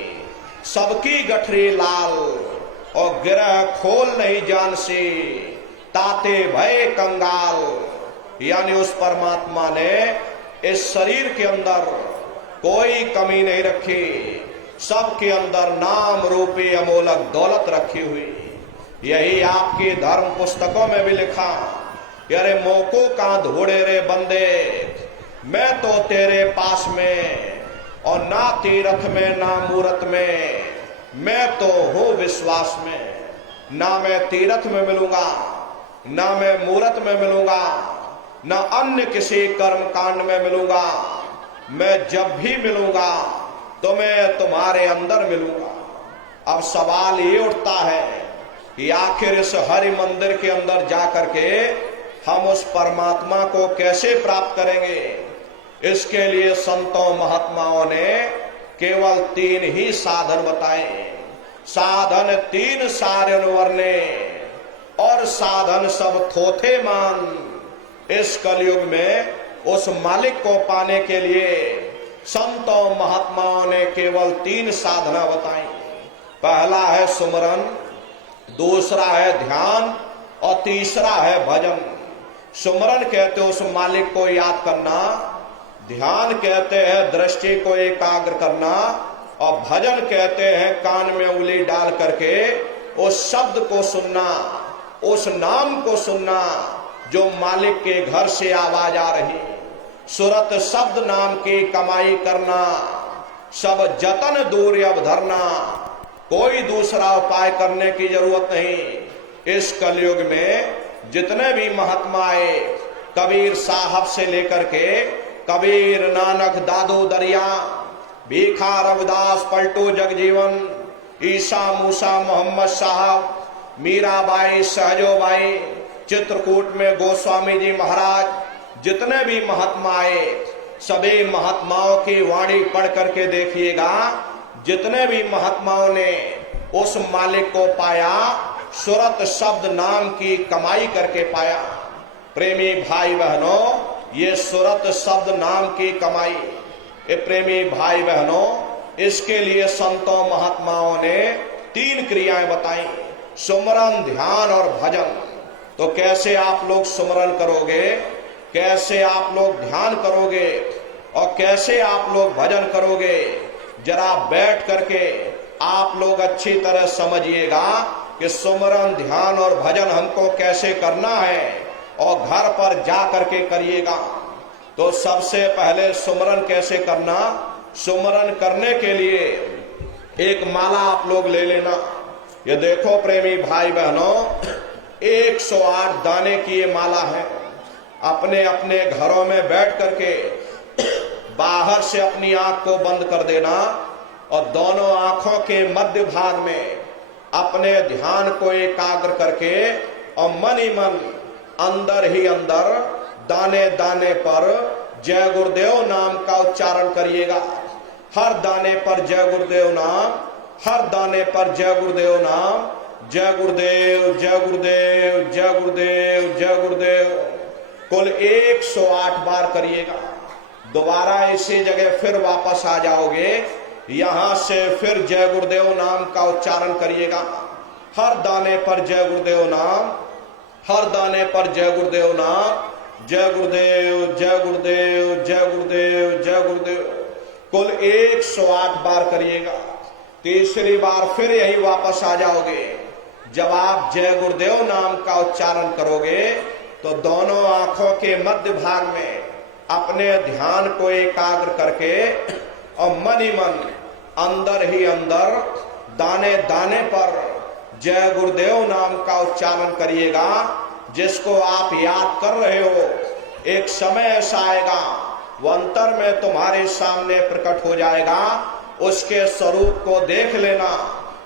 सबकी गठरी लाल, और गिरह खोल नहीं जान से, ताते भय कंगाल। यानी उस परमात्मा ने इस शरीर के अंदर कोई कमी नहीं रखी, सबके अंदर नाम रूपी अमोलक दौलत रखी हुई। यही आपकी धर्म पुस्तकों में भी लिखा, अरे मोको का धोड़े रे बंदे, मैं तो तेरे पास में, और ना तीरथ में ना मूरत में, मैं तो हूं विश्वास में। ना मैं तीरथ में मिलूंगा, ना मैं मूरत में मिलूंगा, न अन्य किसी कर्म कांड में मिलूंगा। मैं जब भी मिलूंगा तो मैं तुम्हारे अंदर मिलूंगा। अब सवाल ये उठता है कि आखिर इस हरि मंदिर के अंदर जाकर के हम उस परमात्मा को कैसे प्राप्त करेंगे। इसके लिए संतों महात्माओं ने केवल 3 ही साधन बताए। साधन 3 सारे वर्णे, और साधन सब थोथे मान। इस कलयुग में उस मालिक को पाने के लिए संतों महात्माओं ने केवल 3 साधना बताई। पहला है सुमरन, दूसरा है ध्यान, और तीसरा है भजन। सुमरन कहते उस मालिक को याद करना, ध्यान कहते हैं दृष्टि को एकाग्र करना, और भजन कहते हैं कान में उंगली डाल करके उस शब्द को सुनना, उस नाम को सुनना जो मालिक के घर से आवाज आ रही। सुरत शब्द नाम की कमाई करना, सब जतन दूर अब धरना। कोई दूसरा उपाय करने की जरूरत नहीं। इस कलयुग में जितने भी महात्मा आए, कबीर साहब से लेकर के कबीर, नानक, दादू दरिया, भीखा, रविदास, पलटू जगजीवन, ईसा मूसा, मोहम्मद साहब, मीराबाई, सहजोबाई, चित्रकूट में गोस्वामी जी महाराज, जितने भी महात्मा आए, सभी महात्माओं की वाणी पढ़ करके देखिएगा। जितने भी महात्माओं ने उस मालिक को पाया, सुरत शब्द नाम की कमाई करके पाया। प्रेमी भाई बहनों, ये सुरत शब्द नाम की कमाई, ये प्रेमी भाई बहनों, इसके लिए संतों महात्माओं ने 3 क्रियाएं बताई, सुमरन, ध्यान और भजन। तो कैसे आप लोग सुमरन करोगे, कैसे आप लोग ध्यान करोगे, और कैसे आप लोग भजन करोगे, जरा बैठ करके आप लोग अच्छी तरह समझिएगा कि सुमरन, ध्यान और भजन हमको कैसे करना है, और घर पर जा करके करिएगा। तो सबसे पहले सुमरन कैसे करना। सुमरन करने के लिए एक माला आप लोग ले लेना। ये देखो प्रेमी भाई बहनों, 108 दाने की ये माला है। अपने अपने घरों में बैठ करके बाहर से अपनी आंख को बंद कर देना और दोनों आंखों के मध्य भाग में अपने ध्यान को एकाग्र करके और मन ही मन अंदर ही अंदर दाने दाने पर जय गुरुदेव नाम का उच्चारण करिएगा। हर दाने पर जय गुरुदेव नाम, हर दाने पर जय गुरुदेव नाम, जय गुरुदेव जय गुरुदेव जय गुरुदेव जय गुरुदेव, कुल 108 बार करिएगा। दोबारा इसी जगह फिर वापस आ जाओगे, यहां से फिर जय गुरुदेव नाम का उच्चारण करिएगा। हर दाने पर जय गुरुदेव नाम, हर दाने पर जय गुरुदेव नाम, जय गुरुदेव जय गुरुदेव जय गुरुदेव जय गुरुदेव, कुल 108 बार करिएगा। तीसरी बार फिर यही वापस आ जाओगे। जब आप जय गुरुदेव नाम का उच्चारण करोगे तो दोनों आंखों के मध्य भाग में अपने ध्यान को एकाग्र करके और मन ही मन अंदर ही अंदर दाने दाने पर जय गुरुदेव नाम का उच्चारण करिएगा। जिसको आप याद कर रहे हो, एक समय ऐसा आएगा वो अंतर में तुम्हारे सामने प्रकट हो जाएगा। उसके स्वरूप को देख लेना,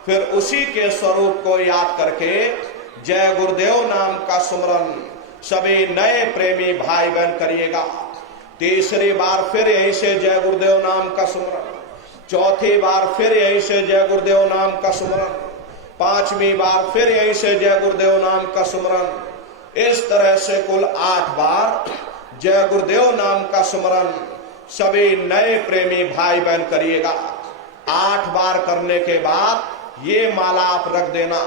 फिर उसी के स्वरूप को याद करके जय गुरुदेव नाम का सुमरन सभी नए प्रेमी भाई बहन करिएगा। तीसरी बार फिर यहीं से जय गुरुदेव नाम का सुमरन, चौथी बार फिर यहीं से जय गुरुदेव नाम का सुमरन, पांचवी बार फिर यहीं से जय गुरुदेव नाम का सुमरन। इस तरह से कुल 8 बार जय गुरुदेव नाम का सुमरन सभी नए प्रेमी भाई बहन करिएगा। 8 बार करने के बाद ये माला आप रख देना।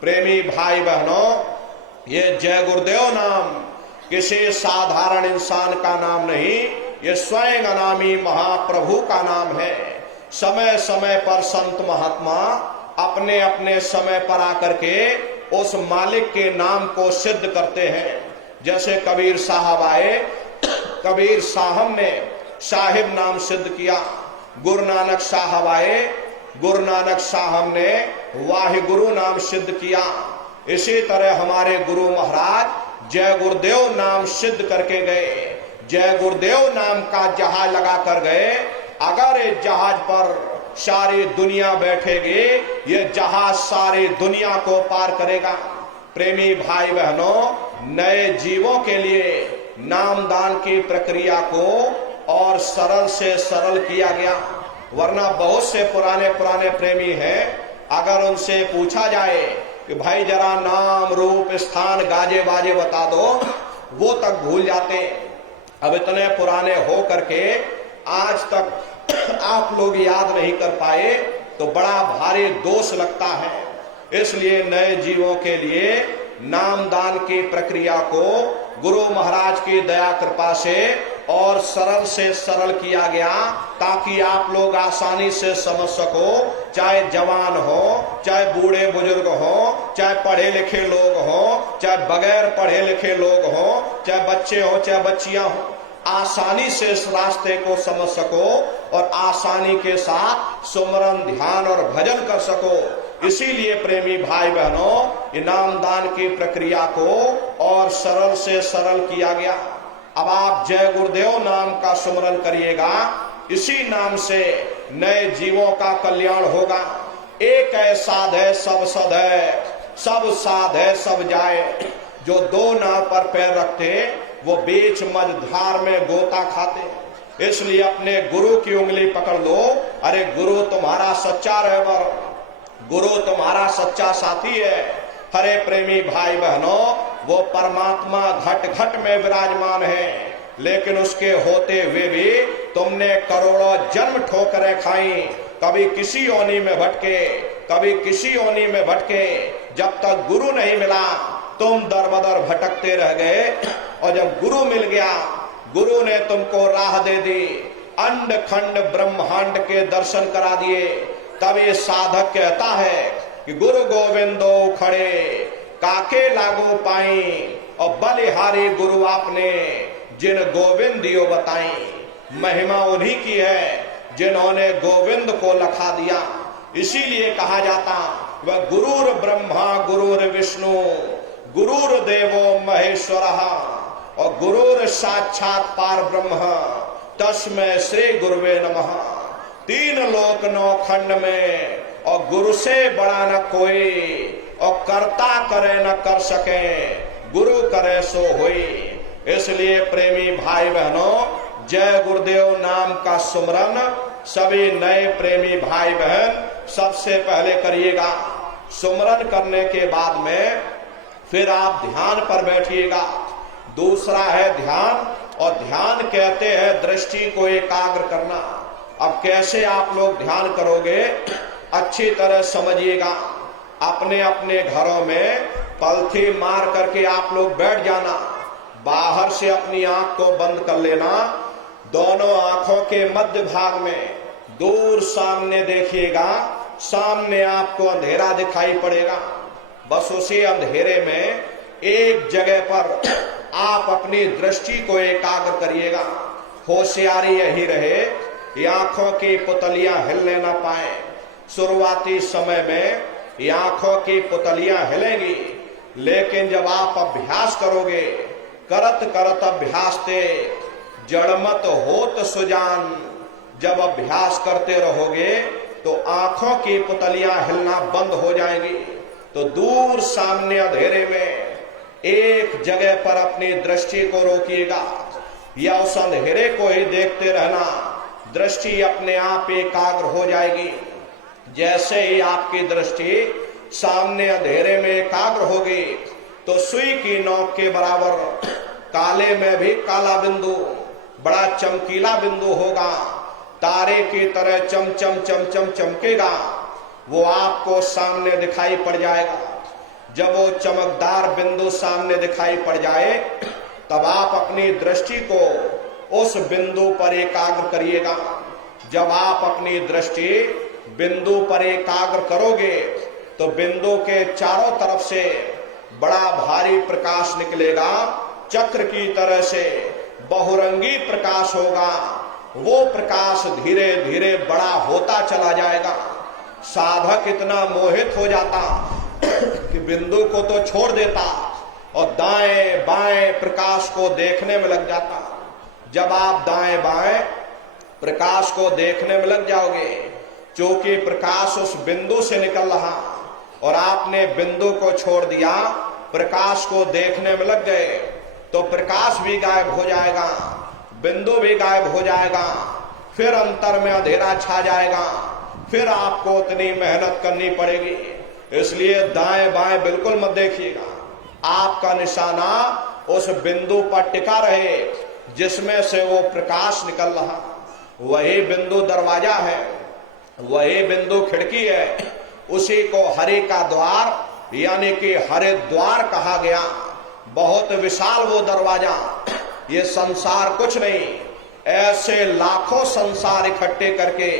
प्रेमी भाई बहनों, ये जय गुरुदेव नाम किसी साधारण इंसान का नाम नहीं, ये स्वयं अनामी महाप्रभु का नाम है। समय समय पर संत महात्मा अपने अपने समय पर आकर के उस मालिक के नाम को सिद्ध करते हैं। जैसे कबीर साहब आए, कबीर साहब ने साहिब नाम सिद्ध किया। गुरु नानक साहब आए, गुरु नानक साहब ने वाहिगुरु नाम सिद्ध किया। इसी तरह हमारे गुरु महाराज जय गुरुदेव नाम सिद्ध करके गए। जय गुरुदेव नाम का जहाज लगा कर गए। अगर इस जहाज पर सारी दुनिया बैठेगी, ये जहाज सारी दुनिया को पार करेगा। प्रेमी भाई बहनों, नए जीवों के लिए नामदान की प्रक्रिया को और सरल से सरल किया गया। वरना बहुत से पुराने पुराने प्रेमी हैं, अगर उनसे पूछा जाए कि भाई जरा नाम रूप स्थान गाजे बाजे बता दो, वो तक भूल जाते। अब इतने पुराने हो करके आज तक आप लोग याद नहीं कर पाए तो बड़ा भारी दोष लगता है। इसलिए नए जीवों के लिए नामदान की प्रक्रिया को गुरु महाराज की दया कृपा से और सरल से सरल किया गया, ताकि आप लोग आसानी से समझ सको। चाहे जवान हो, चाहे बूढ़े बुजुर्ग हो, चाहे पढ़े लिखे लोग हो, चाहे बगैर पढ़े लिखे लोग हो, चाहे बच्चे हो चाहे बच्चियां हो, आसानी से इस रास्ते को समझ सको और आसानी के साथ सुमरन ध्यान और भजन कर सको। इसीलिए प्रेमी भाई बहनों, नामदान की प्रक्रिया को और सरल से सरल किया गया। अब आप जय गुरुदेव नाम का सुमरन करिएगा, इसी नाम से नए जीवों का कल्याण होगा। एक है साध है सब सद है, सब साध है सब जाए। जो दो नाव पर पैर रखते वो बीच मझधार में गोता खाते। इसलिए अपने गुरु की उंगली पकड़ लो। अरे गुरु तुम्हारा सच्चा रहबर, गुरु तुम्हारा सच्चा साथी है। हरे प्रेमी भाई बहनों, वो परमात्मा घट घट में विराजमान है, लेकिन उसके होते हुए भी तुमने करोड़ों जन्म ठोकरें खाई, कभी किसी योनि में भटके, कभी किसी योनि में भटके। जब तक गुरु नहीं मिला तुम दर बदर भटकते रह गए, और जब गुरु मिल गया, गुरु ने तुमको राह दे दी, अंड खंड ब्रह्मांड के दर्शन करा दिए। तब ये साधक कहता है कि गुरु गोविंदो खड़े काके लागू पाई, और बलिहारी गुरु आपने जिन गोविंदियो बताई। महिमा उन्हीं की है जिन्होंने गोविंद को लखा दिया। इसीलिए कहा जाता वह गुरुर ब्रह्मा गुरुर विष्णु गुरुर देवो महेश्वरः और गुरुर साक्षात पार ब्रह्म तस्मै श्री गुरुवे नमः। तीन लोक नौ खंड में और गुरु से बड़ा न कोई और कर्ता करे न कर सके गुरु करे सो होई। इसलिए प्रेमी भाई बहनों जय गुरुदेव नाम का सुमरन सभी नए प्रेमी भाई बहन सबसे पहले करिएगा। सुमरन करने के बाद में फिर आप ध्यान पर बैठिएगा। दूसरा है ध्यान और ध्यान कहते हैं दृष्टि को एकाग्र करना। अब कैसे आप लोग ध्यान करोगे अच्छी तरह समझिएगा। अपने अपने घरों में पलथी मार करके आप लोग बैठ जाना। बाहर से अपनी आंख को बंद कर लेना। दोनों आंखों के मध्य भाग में दूर सामने देखिएगा। सामने आपको अंधेरा दिखाई पड़ेगा। बस उसी अंधेरे में एक जगह पर आप अपनी दृष्टि को एकाग्र करिएगा। होशियारी यही रहे ये आंखों की पुतलियां हिलने न पाए। शुरुआती समय में ये आंखों की पुतलियां हिलेंगी, लेकिन जब आप अभ्यास करोगे करत करत अभ्यास ते जड़मत होत सुजान, जब अभ्यास करते रहोगे तो आंखों की पुतलियां हिलना बंद हो जाएंगी। तो दूर सामने अंधेरे में एक जगह पर अपनी दृष्टि को रोकिएगा या उस अंधेरे को ही देखते रहना। दृष्टि अपने आप एकाग्र हो जाएगी। जैसे ही आपकी दृष्टि सामने अंधेरे में एकाग्र होगी तो सुई की नोक के बराबर काले में भी काला बिंदु बड़ा चमकीला बिंदु होगा। तारे की तरह चम चम चम चम चमकेगा। वो आपको सामने दिखाई पड़ जाएगा। जब वो चमकदार बिंदु सामने दिखाई पड़ जाए तब आप अपनी दृष्टि को उस बिंदु पर एकाग्र करिएगा। जब आप अपनी दृष्टि बिंदु पर एकाग्र करोगे तो बिंदु के चारों तरफ से बड़ा भारी प्रकाश निकलेगा। चक्र की तरह से बहुरंगी प्रकाश होगा। वो प्रकाश धीरे धीरे बड़ा होता चला जाएगा। साधक इतना मोहित हो जाता कि बिंदु को तो छोड़ देता और दाएं बाएं प्रकाश को देखने में लग जाता। जब आप दाएं बाएं प्रकाश को देखने में लग जाओगे, क्योंकि प्रकाश उस बिंदु से निकल रहा और आपने बिंदु को छोड़ दिया, प्रकाश को देखने में लग गए, तो प्रकाश भी गायब हो जाएगा, बिंदु भी गायब हो जाएगा। फिर अंतर में अंधेरा छा जाएगा। फिर आपको उतनी मेहनत करनी पड़ेगी। इसलिए दाएं बाएं बिल्कुल मत देखिएगा। आपका निशाना उस बिंदु पर टिका रहे जिसमें से वो प्रकाश निकल रहा। वही बिंदु दरवाजा है, वही बिंदु खिड़की है। उसी को हरि का द्वार यानी कि हरि द्वार कहा गया। बहुत विशाल वो दरवाजा। ये संसार कुछ नहीं, ऐसे लाखों संसार इकट्ठे करके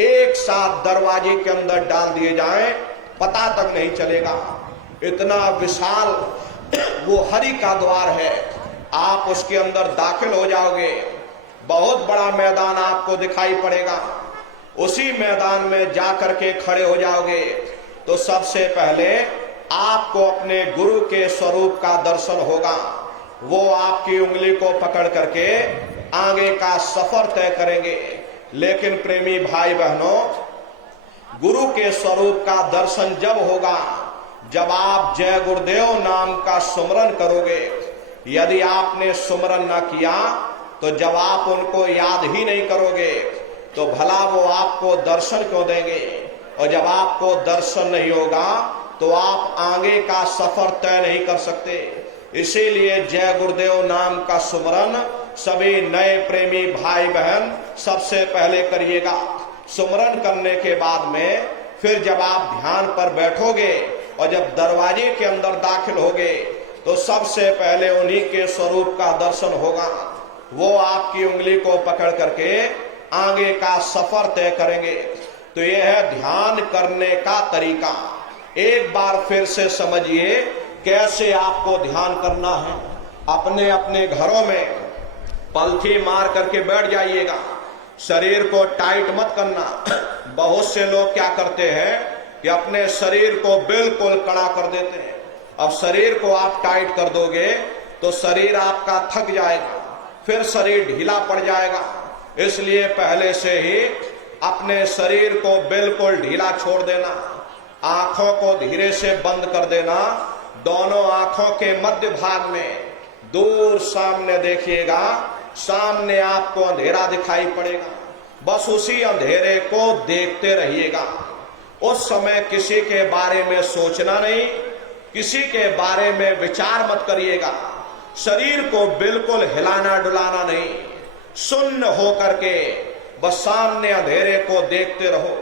एक साथ दरवाजे के अंदर डाल दिए जाएं, पता तक नहीं चलेगा। इतना विशाल वो हरि का द्वार है। आप उसके अंदर दाखिल हो जाओगे, बहुत बड़ा मैदान आपको दिखाई पड़ेगा। उसी मैदान में जाकर के खड़े हो जाओगे तो सबसे पहले आपको अपने गुरु के स्वरूप का दर्शन होगा। वो आपकी उंगली को पकड़ करके आगे का सफर तय करेंगे। लेकिन प्रेमी भाई बहनों, गुरु के स्वरूप का दर्शन जब होगा जब आप जय गुरुदेव नाम का सुमरन करोगे। यदि आपने सुमरन न किया तो जब आप उनको याद ही नहीं करोगे तो भला वो आपको दर्शन क्यों देंगे। और जब आपको दर्शन नहीं होगा तो आप आगे का सफर तय नहीं कर सकते। इसीलिए जय गुरुदेव नाम का सुमरन सभी नए प्रेमी भाई बहन सबसे पहले करिएगा। सुमरन करने के बाद में फिर जब आप ध्यान पर बैठोगे और जब दरवाजे के अंदर दाखिल होगे तो सबसे पहले उन्हीं के स्वरूप का दर्शन होगा। वो आपकी उंगली को पकड़ करके आगे का सफर तय करेंगे। तो यह है ध्यान करने का तरीका। एक बार फिर से समझिए कैसे आपको ध्यान करना है। अपने अपने घरों में पलथी मार करके बैठ जाइएगा। शरीर को टाइट मत करना, बहुत से लोग क्या करते हैं कि अपने शरीर को बिल्कुल कड़ा कर देते हैं। अब शरीर को आप टाइट कर दोगे तो शरीर आपका थक जाएगा, फिर शरीर ढीला पड़ जाएगा। इसलिए पहले से ही अपने शरीर को बिल्कुल ढीला छोड़ देना, आंखों को धीरे से बंद कर देना। दोनों आंखों के मध्य भाग में दूर सामने देखिएगा, सामने आपको अंधेरा दिखाई पड़ेगा, बस उसी अंधेरे को देखते रहिएगा। उस समय किसी के बारे में सोचना नहीं, किसी के बारे में विचार मत करिएगा। शरीर को बिल्कुल हिलाना डुलाना नहीं, सुन्न हो करके बस सामने अंधेरे को देखते रहो।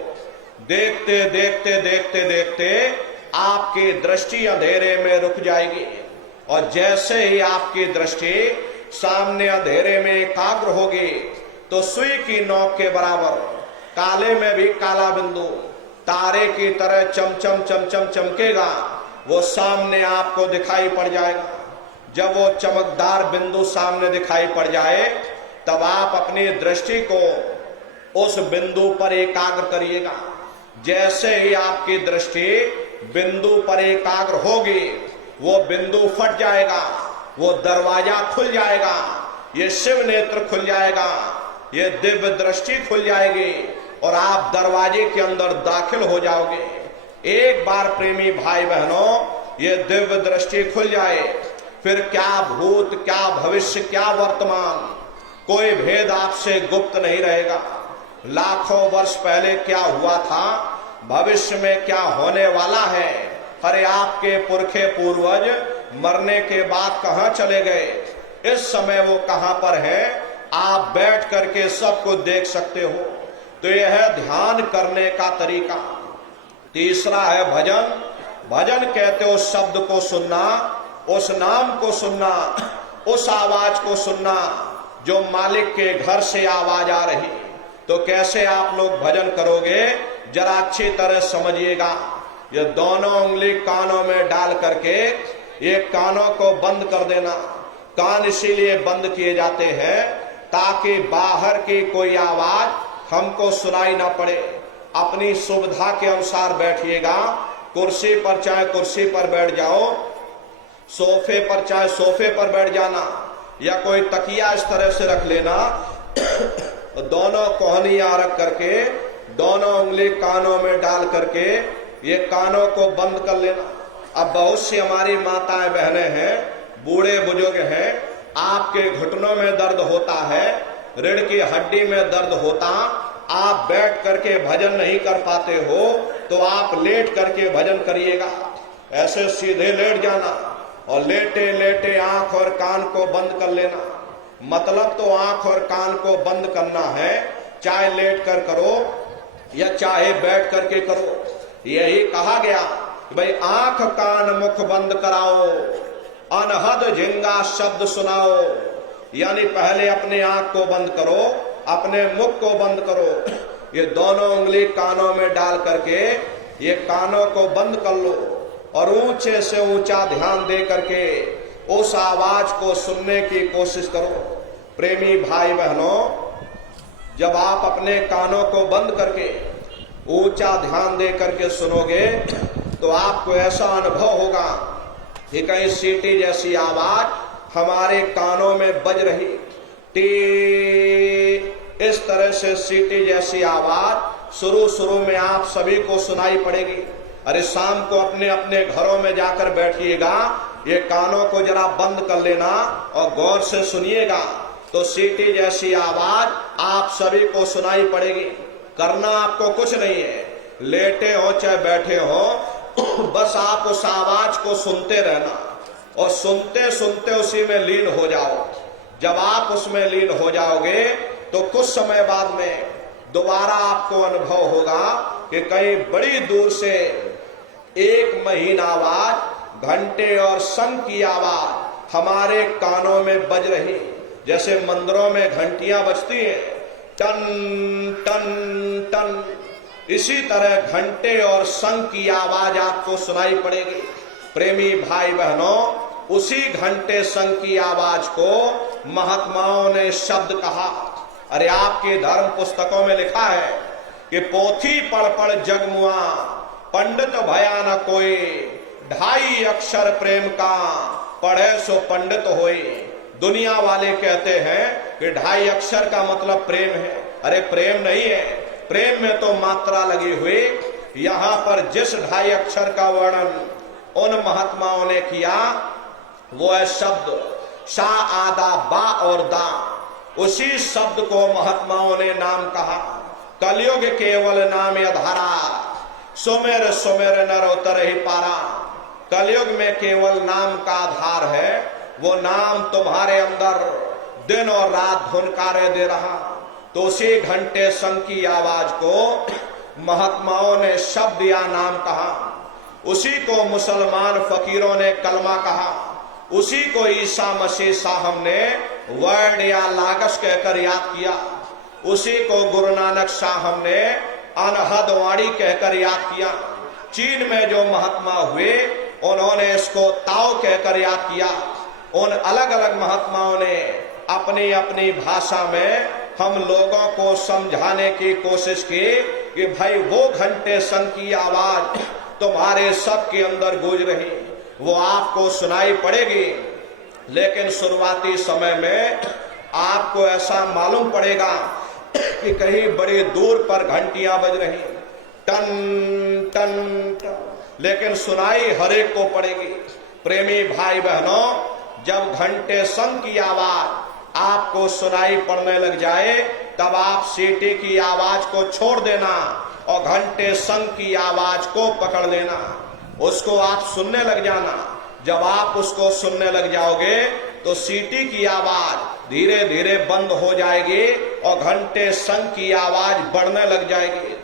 देखते देखते देखते देखते आपकी दृष्टि अंधेरे में रुक जाएगी, और जैसे ही आपकी दृष्टि सामने अंधेरे में एकाग्र होगी तो सुई की नोक के बराबर काले में भी काला बिंदु तारे की तरह चमचम चमचम चमकेगा, वो सामने आपको दिखाई पड़ जाएगा। जब वो चमकदार बिंदु सामने दिखाई पड़ जाए तब आप अपनी दृष्टि को उस बिंदु पर एकाग्र करिएगा। जैसे ही आपकी दृष्टि बिंदु पर एकाग्र होगी, वो बिंदु फट जाएगा, वो दरवाजा खुल जाएगा, ये शिव नेत्र खुल जाएगा, ये दिव्य दृष्टि खुल जाएगी और आप दरवाजे के अंदर दाखिल हो जाओगे। एक बार प्रेमी भाई बहनों ये दिव्य दृष्टि खुल जाए, फिर क्या भूत, क्या भविष्य, क्या वर्तमान, कोई भेद आपसे गुप्त नहीं रहेगा। लाखों वर्ष पहले क्या हुआ था, भविष्य में क्या होने वाला है, अरे आपके पुरखे पूर्वज मरने के बाद कहां चले गए, इस समय वो कहां पर है, आप बैठ करके सब कुछ देख सकते हो। तो यह है ध्यान करने का तरीका। तीसरा है भजन। भजन कहते हो शब्द को सुनना, उस नाम को सुनना, उस आवाज को सुनना जो मालिक के घर से आवाज आ रही। तो कैसे आप लोग भजन करोगे, जरा अच्छी तरह समझिएगा। ये दोनों उंगली कानों में डाल करके ये कानों को बंद कर देना। कान इसीलिए बंद किए जाते हैं ताकि बाहर की कोई आवाज हमको सुनाई ना पड़े। अपनी सुविधा के अनुसार बैठिएगा। कुर्सी पर चाहे कुर्सी पर बैठ जाओ, सोफे पर चाहे सोफे पर बैठ जाना, या कोई तकिया इस तरह से रख लेना। दोनों कोहनियां रख करके दोनों उंगली कानों में डाल करके ये कानों को बंद कर लेना। अब बहुत सी हमारी माताएं बहनें हैं, बूढ़े बुजुर्ग हैं, आपके घुटनों में दर्द होता है, रीढ़ की हड्डी में दर्द होता, आप बैठ करके भजन नहीं कर पाते हो तो आप लेट करके भजन करिएगा। ऐसे सीधे लेट जाना और लेटे लेटे आंख और कान को बंद कर लेना। मतलब तो आंख और कान को बंद करना है, चाहे लेट कर करो या चाहे बैठ करके करो। यही कहा गया कि भाई आंख कान मुख बंद कराओ, अनहद झिंगा शब्द सुनाओ। यानी पहले अपने आंख को बंद करो, अपने मुख को बंद करो, ये दोनों उंगली कानों में डाल करके ये कानों को बंद कर लो और ऊंचे से ऊंचा ध्यान दे करके उस आवाज को सुनने की कोशिश करो। प्रेमी भाई बहनों, जब आप अपने कानों को बंद करके ऊंचा ध्यान दे करके सुनोगे तो आपको ऐसा अनुभव होगा कि कहीं सीटी जैसी आवाज हमारे कानों में बज रही। टी, इस तरह से सीटी जैसी आवाज शुरू में आप सभी को सुनाई पड़ेगी। अरे शाम को अपने अपने घरों में जाकर बैठिएगा, ये कानों को जरा बंद कर लेना और गौर से सुनिएगा तो सीटी जैसी आवाज आप सभी को सुनाई पड़ेगी। करना आपको कुछ नहीं है, लेटे हो चाहे बैठे हो, बस आप उस आवाज को सुनते रहना और सुनते सुनते उसी में लीन हो जाओ। जब आप उसमें लीन हो जाओगे तो कुछ समय बाद में दोबारा आपको अनुभव होगा कि कहीं बड़ी दूर से एक महीन आवाज, घंटे और शंख की आवाज हमारे कानों में बज रही। जैसे मंदिरों में घंटियां बजती हैं, टन टन टन, इसी तरह घंटे और शंख की आवाज आपको सुनाई पड़ेगी। प्रेमी भाई बहनों, उसी घंटे शंख की आवाज को महात्माओं ने शब्द कहा। अरे आपके धर्म पुस्तकों में लिखा है कि पोथी पढ़ पढ़ जगमुआ पंडित भया न कोई, 2.5 अक्षर प्रेम का पढ़े सो पंडित होए। दुनिया वाले कहते हैं कि 2.5 अक्षर का मतलब प्रेम है। अरे प्रेम नहीं है, प्रेम में तो मात्रा लगी हुई। यहां पर जिस 2.5 अक्षर का वर्णन उन महात्माओं ने किया वो है शब्द सा आदा बा और दा। उसी शब्द को महात्माओं ने नाम कहा। कलयुग केवल नाम अधारा, सुमेर सुमेर नर उतर ही पारा। कलयुग में केवल नाम का आधार है, वो नाम तुम्हारे अंदर दिन और रात धुनकारे दे रहा। तो उसी घंटे संग की आवाज को महात्माओं ने शब्द या नाम कहा। उसी को मुसलमान फकीरों ने कलमा कहा। उसी को ईसा मसीह साहब ने वर्ड या लागस कहकर याद किया। उसी को गुरु नानक साहब ने अनहद वाणी कहकर याद किया। चीन में जो महात्मा हुए उन्होंने इसको ताओ कहकर याद किया। उन अलग अलग महात्माओं ने अपनी अपनी भाषा में हम लोगों को समझाने की कोशिश की कि भाई वो घंटे संग की आवाज तुम्हारे सबके अंदर गूंज रही, वो आपको सुनाई पड़ेगी। लेकिन शुरुआती समय में आपको ऐसा मालूम पड़ेगा कि कहीं बड़ी दूर पर घंटियां बज रही, टन टन टन, लेकिन सुनाई हर एक को पड़ेगी। प्रेमी भाई बहनों, जब घंटे संग की आवाज आपको सुनाई पड़ने लग जाए तब आप सीटी की आवाज को छोड़ देना और घंटे संग की आवाज को पकड़ लेना, उसको आप सुनने लग जाना। जब आप उसको सुनने लग जाओगे तो सीटी की आवाज धीरे धीरे बंद हो जाएगी और घंटे संग की आवाज बढ़ने लग जाएगी।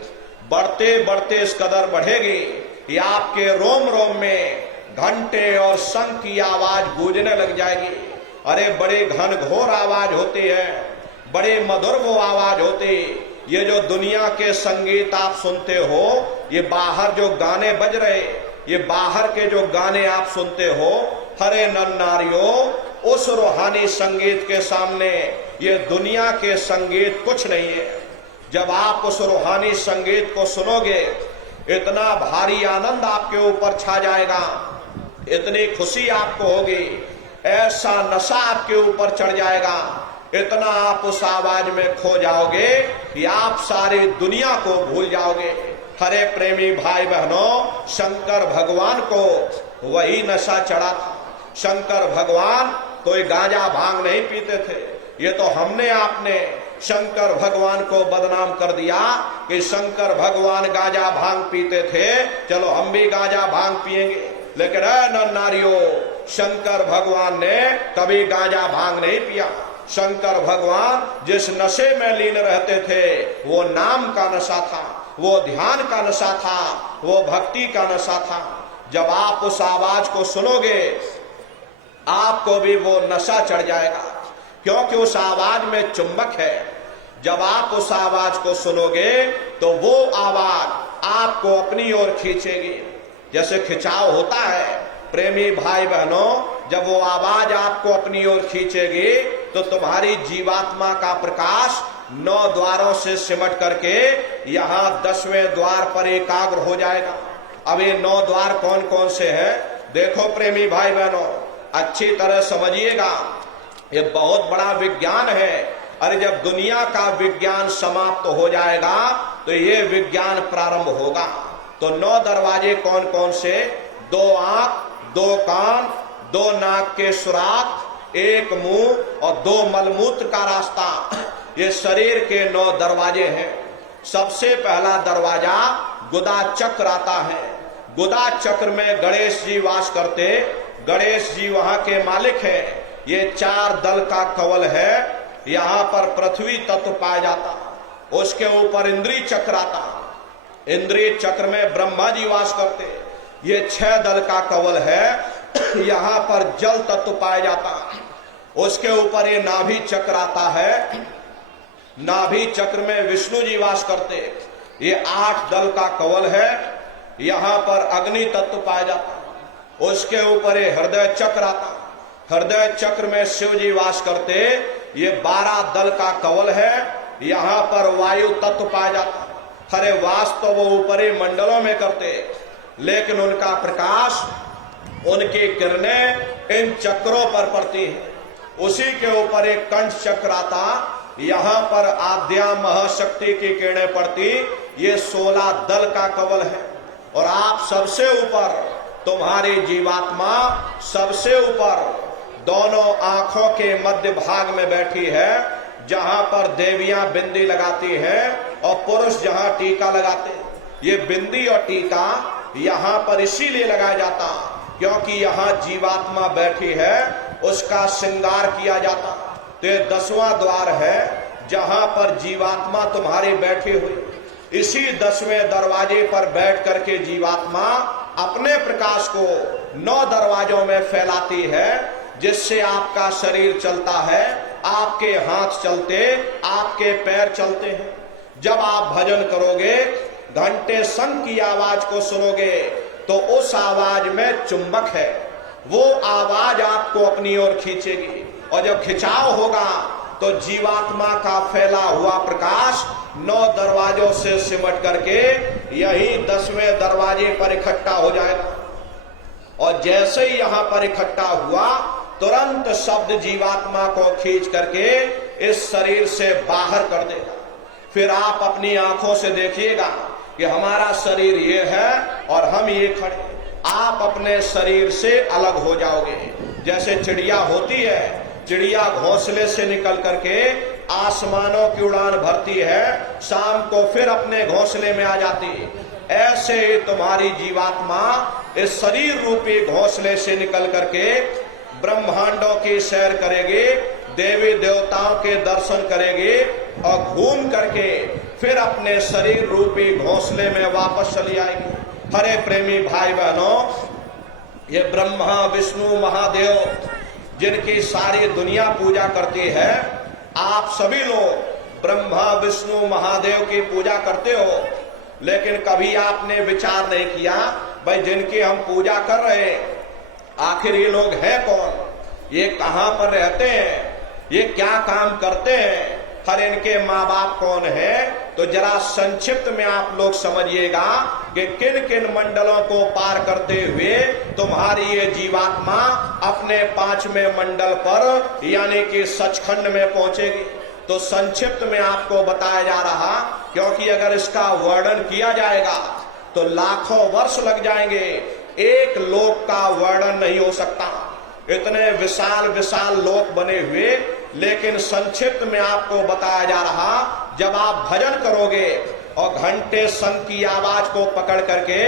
बढ़ते बढ़ते इस कदर बढ़ेगी कि आपके रोम रोम में घंटे और संग की आवाज गूंजने लग जाएगी। अरे बड़े घन घोर आवाज होती है, बड़े मधुर वो आवाज होती। ये जो दुनिया के संगीत आप सुनते हो, ये बाहर जो गाने बज रहे, ये बाहर के जो गाने आप सुनते हो, हरे नर नारियों, उस रूहानी संगीत के सामने ये दुनिया के संगीत कुछ नहीं है। जब आप उस रूहानी संगीत को सुनोगे इतना भारी आनंद आपके ऊपर छा जाएगा, इतनी खुशी आपको होगी, ऐसा नशा आपके ऊपर चढ़ जाएगा, इतना आप उस आवाज में खो जाओगे कि आप सारी दुनिया को भूल जाओगे। हरे प्रेमी भाई बहनों, शंकर भगवान को वही नशा चढ़ा था। शंकर भगवान कोई गांजा भांग नहीं पीते थे। ये तो हमने आपने शंकर भगवान को बदनाम कर दिया कि शंकर भगवान गांजा भांग पीते थे, चलो हम भी गांजा भांग पिएंगे। लेकिन नर नारियों, शंकर भगवान ने कभी गांजा भांग नहीं पिया। शंकर भगवान जिस नशे में लीन रहते थे वो नाम का नशा था, वो ध्यान का नशा था, वो भक्ति का नशा था। जब आप उस आवाज को सुनोगे आपको भी वो नशा चढ़ जाएगा, क्योंकि उस आवाज में चुंबक है। जब आप उस आवाज को सुनोगे तो वो आवाज आपको अपनी ओर खींचेगी, जैसे खिंचाव होता है। प्रेमी भाई बहनों, जब वो आवाज आपको अपनी ओर खींचेगी तो तुम्हारी जीवात्मा का प्रकाश 9 द्वारों से सिमट करके यहाँ 10वें द्वार पर एकाग्र हो जाएगा। अब ये 9 द्वार कौन कौन से हैं? देखो प्रेमी भाई बहनों, अच्छी तरह समझिएगा, ये बहुत बड़ा विज्ञान है। अरे जब दुनिया का विज्ञान समाप्त हो जाएगा तो ये विज्ञान प्रारंभ होगा। तो 9 दरवाजे कौन कौन से? 2 आंख, 2 कान, 2 नाक के सुराख, 1 मुंह और 2 मलमूत्र का रास्ता, ये शरीर के 9 दरवाजे हैं। सबसे पहला दरवाजा गुदा चक्र आता है। गुदा चक्र में गणेश जी वास करते। गणेश जी वहां के मालिक हैं। ये 4 दल का कवल है। यहाँ पर पृथ्वी तत्व पाया जाता, उसके ऊपर इंद्रिय चक्र आता। इंद्रिय चक्र में ब्रह्मा जी वास करते। ये 6 दल का कवल है। यहाँ पर जल तत्व पाया जाता, उसके ऊपर ये नाभि चक्र आता है। नाभि चक्र में विष्णु जी वास करते। ये 8 दल का कवल है। यहाँ पर अग्नि तत्व पाया जाता, उसके ऊपर ये हृदय चक्र आता। हृदय चक्र में शिव जी वास करते। ये 12 दल का कवल है। यहाँ पर वायु तत्व पाया जाता, अरे वास्तव वो ऊपरी मंडलों में करते, लेकिन उनका प्रकाश, उनकी किरणें इन चक्रों पर पड़ती है। उसी के ऊपर एक कंठ चक्र आता, यहाँ पर आद्या महाशक्ति की किरणें पड़ती। ये 16 दल का कवल है और आप सबसे ऊपर, तुम्हारी जीवात्मा सबसे ऊपर दोनों आंखों के मध्य भाग में बैठी है, जहां पर देवियां बिंदी लगाती हैं और पुरुष जहां टीका लगाते हैं। ये बिंदी और टीका यहां पर इसीलिए लगाया जाता क्योंकि यहां जीवात्मा बैठी है, उसका श्रृंगार किया जाता। तो ये 10वां द्वार है जहां पर जीवात्मा तुम्हारी बैठी हुई। इसी 10वें दरवाजे पर बैठ करके जीवात्मा अपने प्रकाश को 9 दरवाजों में फैलाती है, जिससे आपका शरीर चलता है, आपके हाथ चलते, आपके पैर चलते हैं। जब आप भजन करोगे, घंटे शंख की आवाज को सुनोगे, तो उस आवाज में चुंबक है, वो आवाज आपको अपनी ओर खींचेगी। और जब खिंचाव होगा तो जीवात्मा का फैला हुआ प्रकाश 9 दरवाजों से सिमट करके यही 10वें दरवाजे पर इकट्ठा हो जाएगा। और जैसे ही यहां पर इकट्ठा हुआ, तुरंत शब्द जीवात्मा को खींच करके इस शरीर से बाहर कर देगा। फिर आप अपनी आंखों से देखिएगा कि हमारा शरीर ये है और हम ये खड़े। आप अपने शरीर से अलग हो जाओगे। जैसे चिड़िया होती है, चिड़िया घोंसले से निकल करके आसमानों की उड़ान भरती है, शाम को फिर अपने घोंसले में आ जाती है। ऐसे ही तुम्हारी जीवात्मा इस शरीर रूपी घोंसले से निकल करके ब्रह्मांडों की सैर करेगी, देवी देवताओं के दर्शन करेगी और घूम करके फिर अपने शरीर रूपी घोंसले में वापस चली आएगी। हरे प्रेमी भाई बहनों, ये ब्रह्मा विष्णु महादेव जिनकी सारी दुनिया पूजा करती है, आप सभी लोग ब्रह्मा विष्णु महादेव की पूजा करते हो, लेकिन कभी आपने विचार नहीं किया भाई जिनकी हम पूजा कर रहे हैं, आखिर ये लोग हैं कौन, ये कहां पर रहते हैं, ये क्या काम करते हैं, हर इनके माँ बाप कौन है। तो जरा संक्षिप्त में आप लोग समझिएगा कि किन किन मंडलों को पार करते हुए तुम्हारी ये जीवात्मा अपने 5वें मंडल पर यानी कि सचखंड में पहुंचेगी। तो संक्षिप्त में आपको बताया जा रहा, क्योंकि अगर इसका वर्णन किया जाएगा तो लाखों वर्ष लग जाएंगे, एक लोक का वर्णन नहीं हो सकता। इतने विशाल विशाल लोक बने हुए, लेकिन संक्षिप्त में आपको बताया जा रहा, जब आप भजन करोगे और घंटे शंख की आवाज को पकड़ करके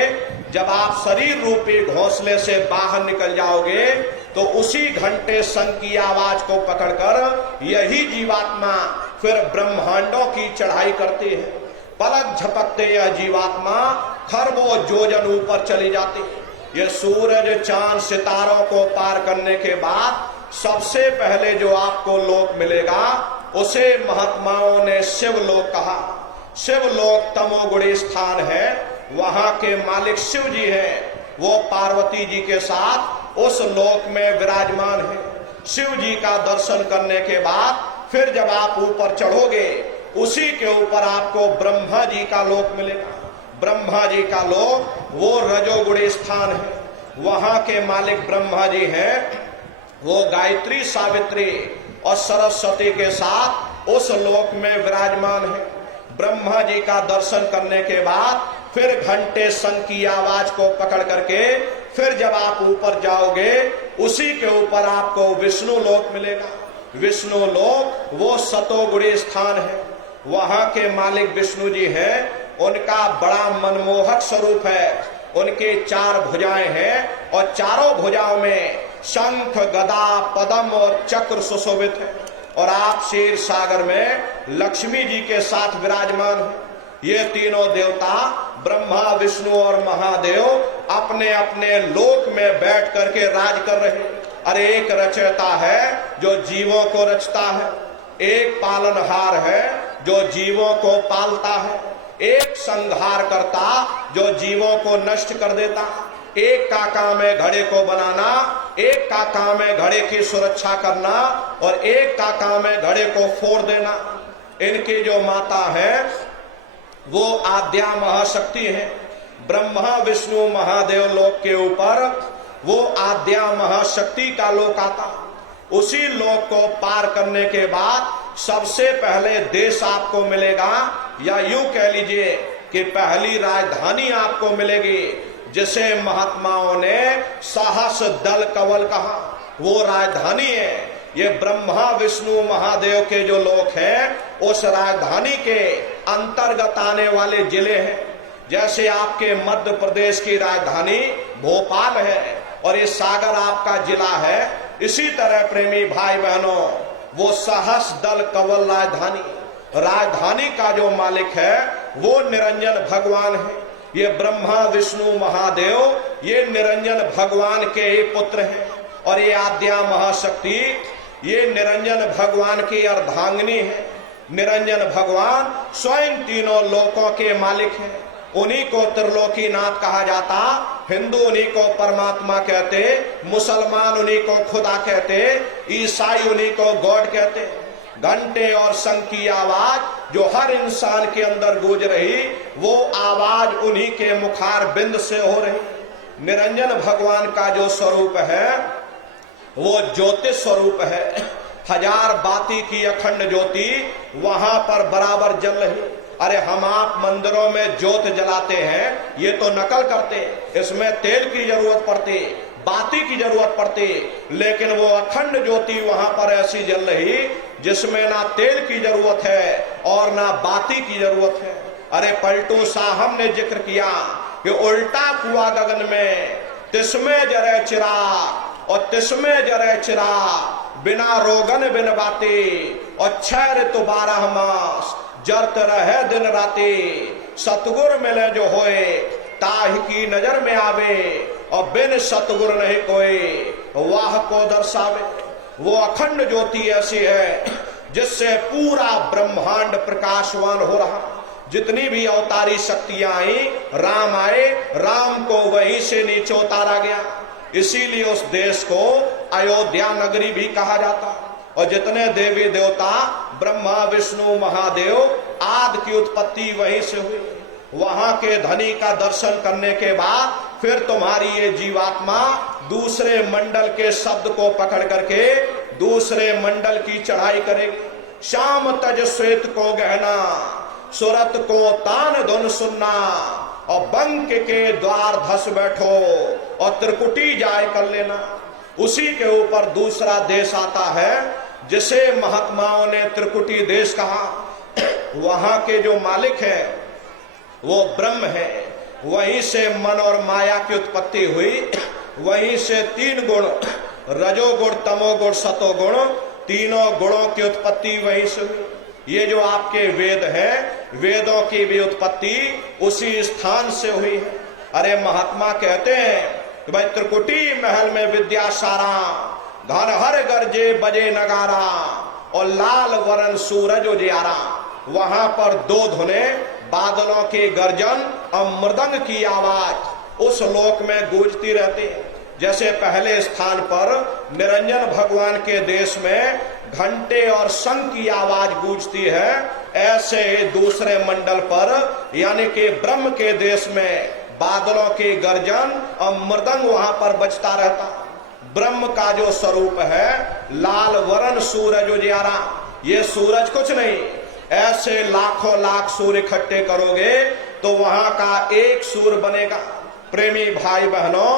जब आप शरीर रूपी घोंसले से बाहर निकल जाओगे, तो उसी घंटे शंख की आवाज को पकड़कर यही जीवात्मा फिर ब्रह्मांडों की चढ़ाई करती है। पलक झपकते यह जीवात्मा खरबों योजन ऊपर चली जाती है। ये सूरज चांद सितारों को पार करने के बाद सबसे पहले जो आपको लोक मिलेगा, उसे महात्माओं ने शिवलोक कहा। शिवलोक तमोगुणी स्थान है, वहां के मालिक शिव जी हैं, वो पार्वती जी के साथ उस लोक में विराजमान है। शिव जी का दर्शन करने के बाद फिर जब आप ऊपर चढ़ोगे, उसी के ऊपर आपको ब्रह्मा जी का लोक मिलेगा। ब्रह्मा जी का लोक वो रजोगुणी स्थान है, वहां के मालिक ब्रह्मा जी हैं, वो गायत्री सावित्री और सरस्वती के साथ उस लोक में विराजमान है। ब्रह्मा जी का दर्शन करने के बाद फिर घंटे शंख की आवाज को पकड़ करके फिर जब आप ऊपर जाओगे, उसी के ऊपर आपको विष्णु लोक मिलेगा। विष्णु लोक वो सतोगुणी स्थान है, वहां के मालिक विष्णु जी हैं, उनका बड़ा मनमोहक स्वरूप है। उनके 4 भुजाएं हैं और चारों भुजाओं में शंख गदा पद्म और चक्र सुशोभित है। और आप क्षीर सागर में लक्ष्मी जी के साथ विराजमान हैं। ये तीनों देवता ब्रह्मा विष्णु और महादेव अपने अपने लोक में बैठ करके राज कर रहे हैं। अरे एक रचयिता है जो जीवों को रचता है, एक पालनहार है जो जीवों को पालता है, एक संहार करता जो जीवों को नष्ट कर देता। एक का काम है घड़े को बनाना, एक का काम है घड़े की सुरक्षा करना और एक का काम है घड़े को फोड़ देना। इनकी जो माता है वो आद्या महाशक्ति है। ब्रह्मा विष्णु महादेव लोक के ऊपर वो आद्या महाशक्ति का लोक आता। उसी लोक को पार करने के बाद सबसे पहले देश आपको मिलेगा, या यूं कह लीजिए कि पहली राजधानी आपको मिलेगी, जिसे महात्माओं ने साहस दल कवल कहा। वो राजधानी है ये ब्रह्मा विष्णु महादेव के जो लोक हैं, उस राजधानी के अंतर्गत आने वाले जिले हैं। जैसे आपके मध्य प्रदेश की राजधानी भोपाल है और ये सागर आपका जिला है, इसी तरह प्रेमी भाई बहनों वो सहस दल कवल राजधानी का जो मालिक है वो निरंजन भगवान है। ये ब्रह्मा विष्णु महादेव ये निरंजन भगवान के ही पुत्र हैं, और ये आद्या महाशक्ति ये निरंजन भगवान की अर्धांगिनी है। निरंजन भगवान स्वयं तीनों लोकों के मालिक हैं। उन्हीं को त्रिलोकीनाथ कहा जाता। हिंदू उन्हीं को परमात्मा कहते, मुसलमान उन्हीं को खुदा कहते, ईसाई उन्हीं को गॉड कहते। घंटे और शंख की आवाज जो हर इंसान के अंदर गूंज रही, वो आवाज उन्हीं के मुखार बिंद से हो रही। निरंजन भगवान का जो स्वरूप है वो ज्योति स्वरूप है। हजार बाती की अखंड ज्योति वहां पर बराबर जल रही। अरे हम आप मंदिरों में ज्योत जलाते हैं, ये तो नकल करते, इसमें तेल की जरूरत पड़ती, बाती की जरूरत पड़ती, लेकिन वो अखंड ज्योति वहां पर ऐसी जल रही जिसमें ना तेल की जरूरत है और ना बाती की जरूरत है। अरे पलटू साहब ने जिक्र किया कि उल्टा कुआ गगन में तिस्मे जरे चिराग और तिस्मे जरे चिराग, बिना रोगन बिन बाती और 6 ऋतु 12 मास जरत रहे दिन राती। सतगुर मिले जो होए ताहि की नजर में आवे और बिन सतगुर नहीं कोई वाह को दर्शावे। वो अखंड ज्योति ऐसी है जिससे पूरा ब्रह्मांड प्रकाशवान हो रहा। जितनी भी अवतारी शक्तियां आई, राम आए, राम को वहीं से नीचे उतारा गया। इसीलिए उस देश को अयोध्या नगरी भी कहा जाता। और जितने देवी देवता ब्रह्मा विष्णु महादेव आदि की उत्पत्ति वहीं से हुई। वहां के धनी का दर्शन करने के बाद फिर तुम्हारी ये जीवात्मा दूसरे मंडल के शब्द को पकड़ करके दूसरे मंडल की चढ़ाई करेगी। शाम तज श्वेत को गहना, सुरत को तान धुन सुनना, और बंक के द्वार धस बैठो और त्रिकुटी जाय कर लेना। उसी के ऊपर दूसरा देश आता है जिसे महात्माओं ने त्रिकुटी देश कहा। वहां के जो मालिक है वो ब्रह्म है। वहीं से मन और माया की उत्पत्ति हुई। वहीं से 3 गुण, रजोगुण तमोगुण सतोगुण, तीनों गुणों की उत्पत्ति वहीं से हुई। ये जो आपके वेद हैं, वेदों की भी उत्पत्ति उसी स्थान से हुई है। अरे महात्मा कहते हैं कि भाई त्रिकुटी महल में विद्या सारा, घन हर गरजे बजे नगारा और लाल वरण सूरज उजियारा। वहां पर 2 धुने, बादलों की गर्जन और मृदंग की आवाज उस लोक में गूंजती रहती है। जैसे पहले स्थान पर निरंजन भगवान के देश में घंटे और शंख की आवाज गूंजती है, ऐसे दूसरे मंडल पर यानी कि ब्रह्म के देश में बादलों की गर्जन और मृदंग वहां पर बजता रहता। ब्रह्म का जो स्वरूप है लाल वरण सूरज उजियारा। ये सूरज कुछ नहीं, ऐसे लाखों लाख सूर्य इकट्ठे करोगे तो वहां का एक सूर्य बनेगा। प्रेमी भाई बहनों,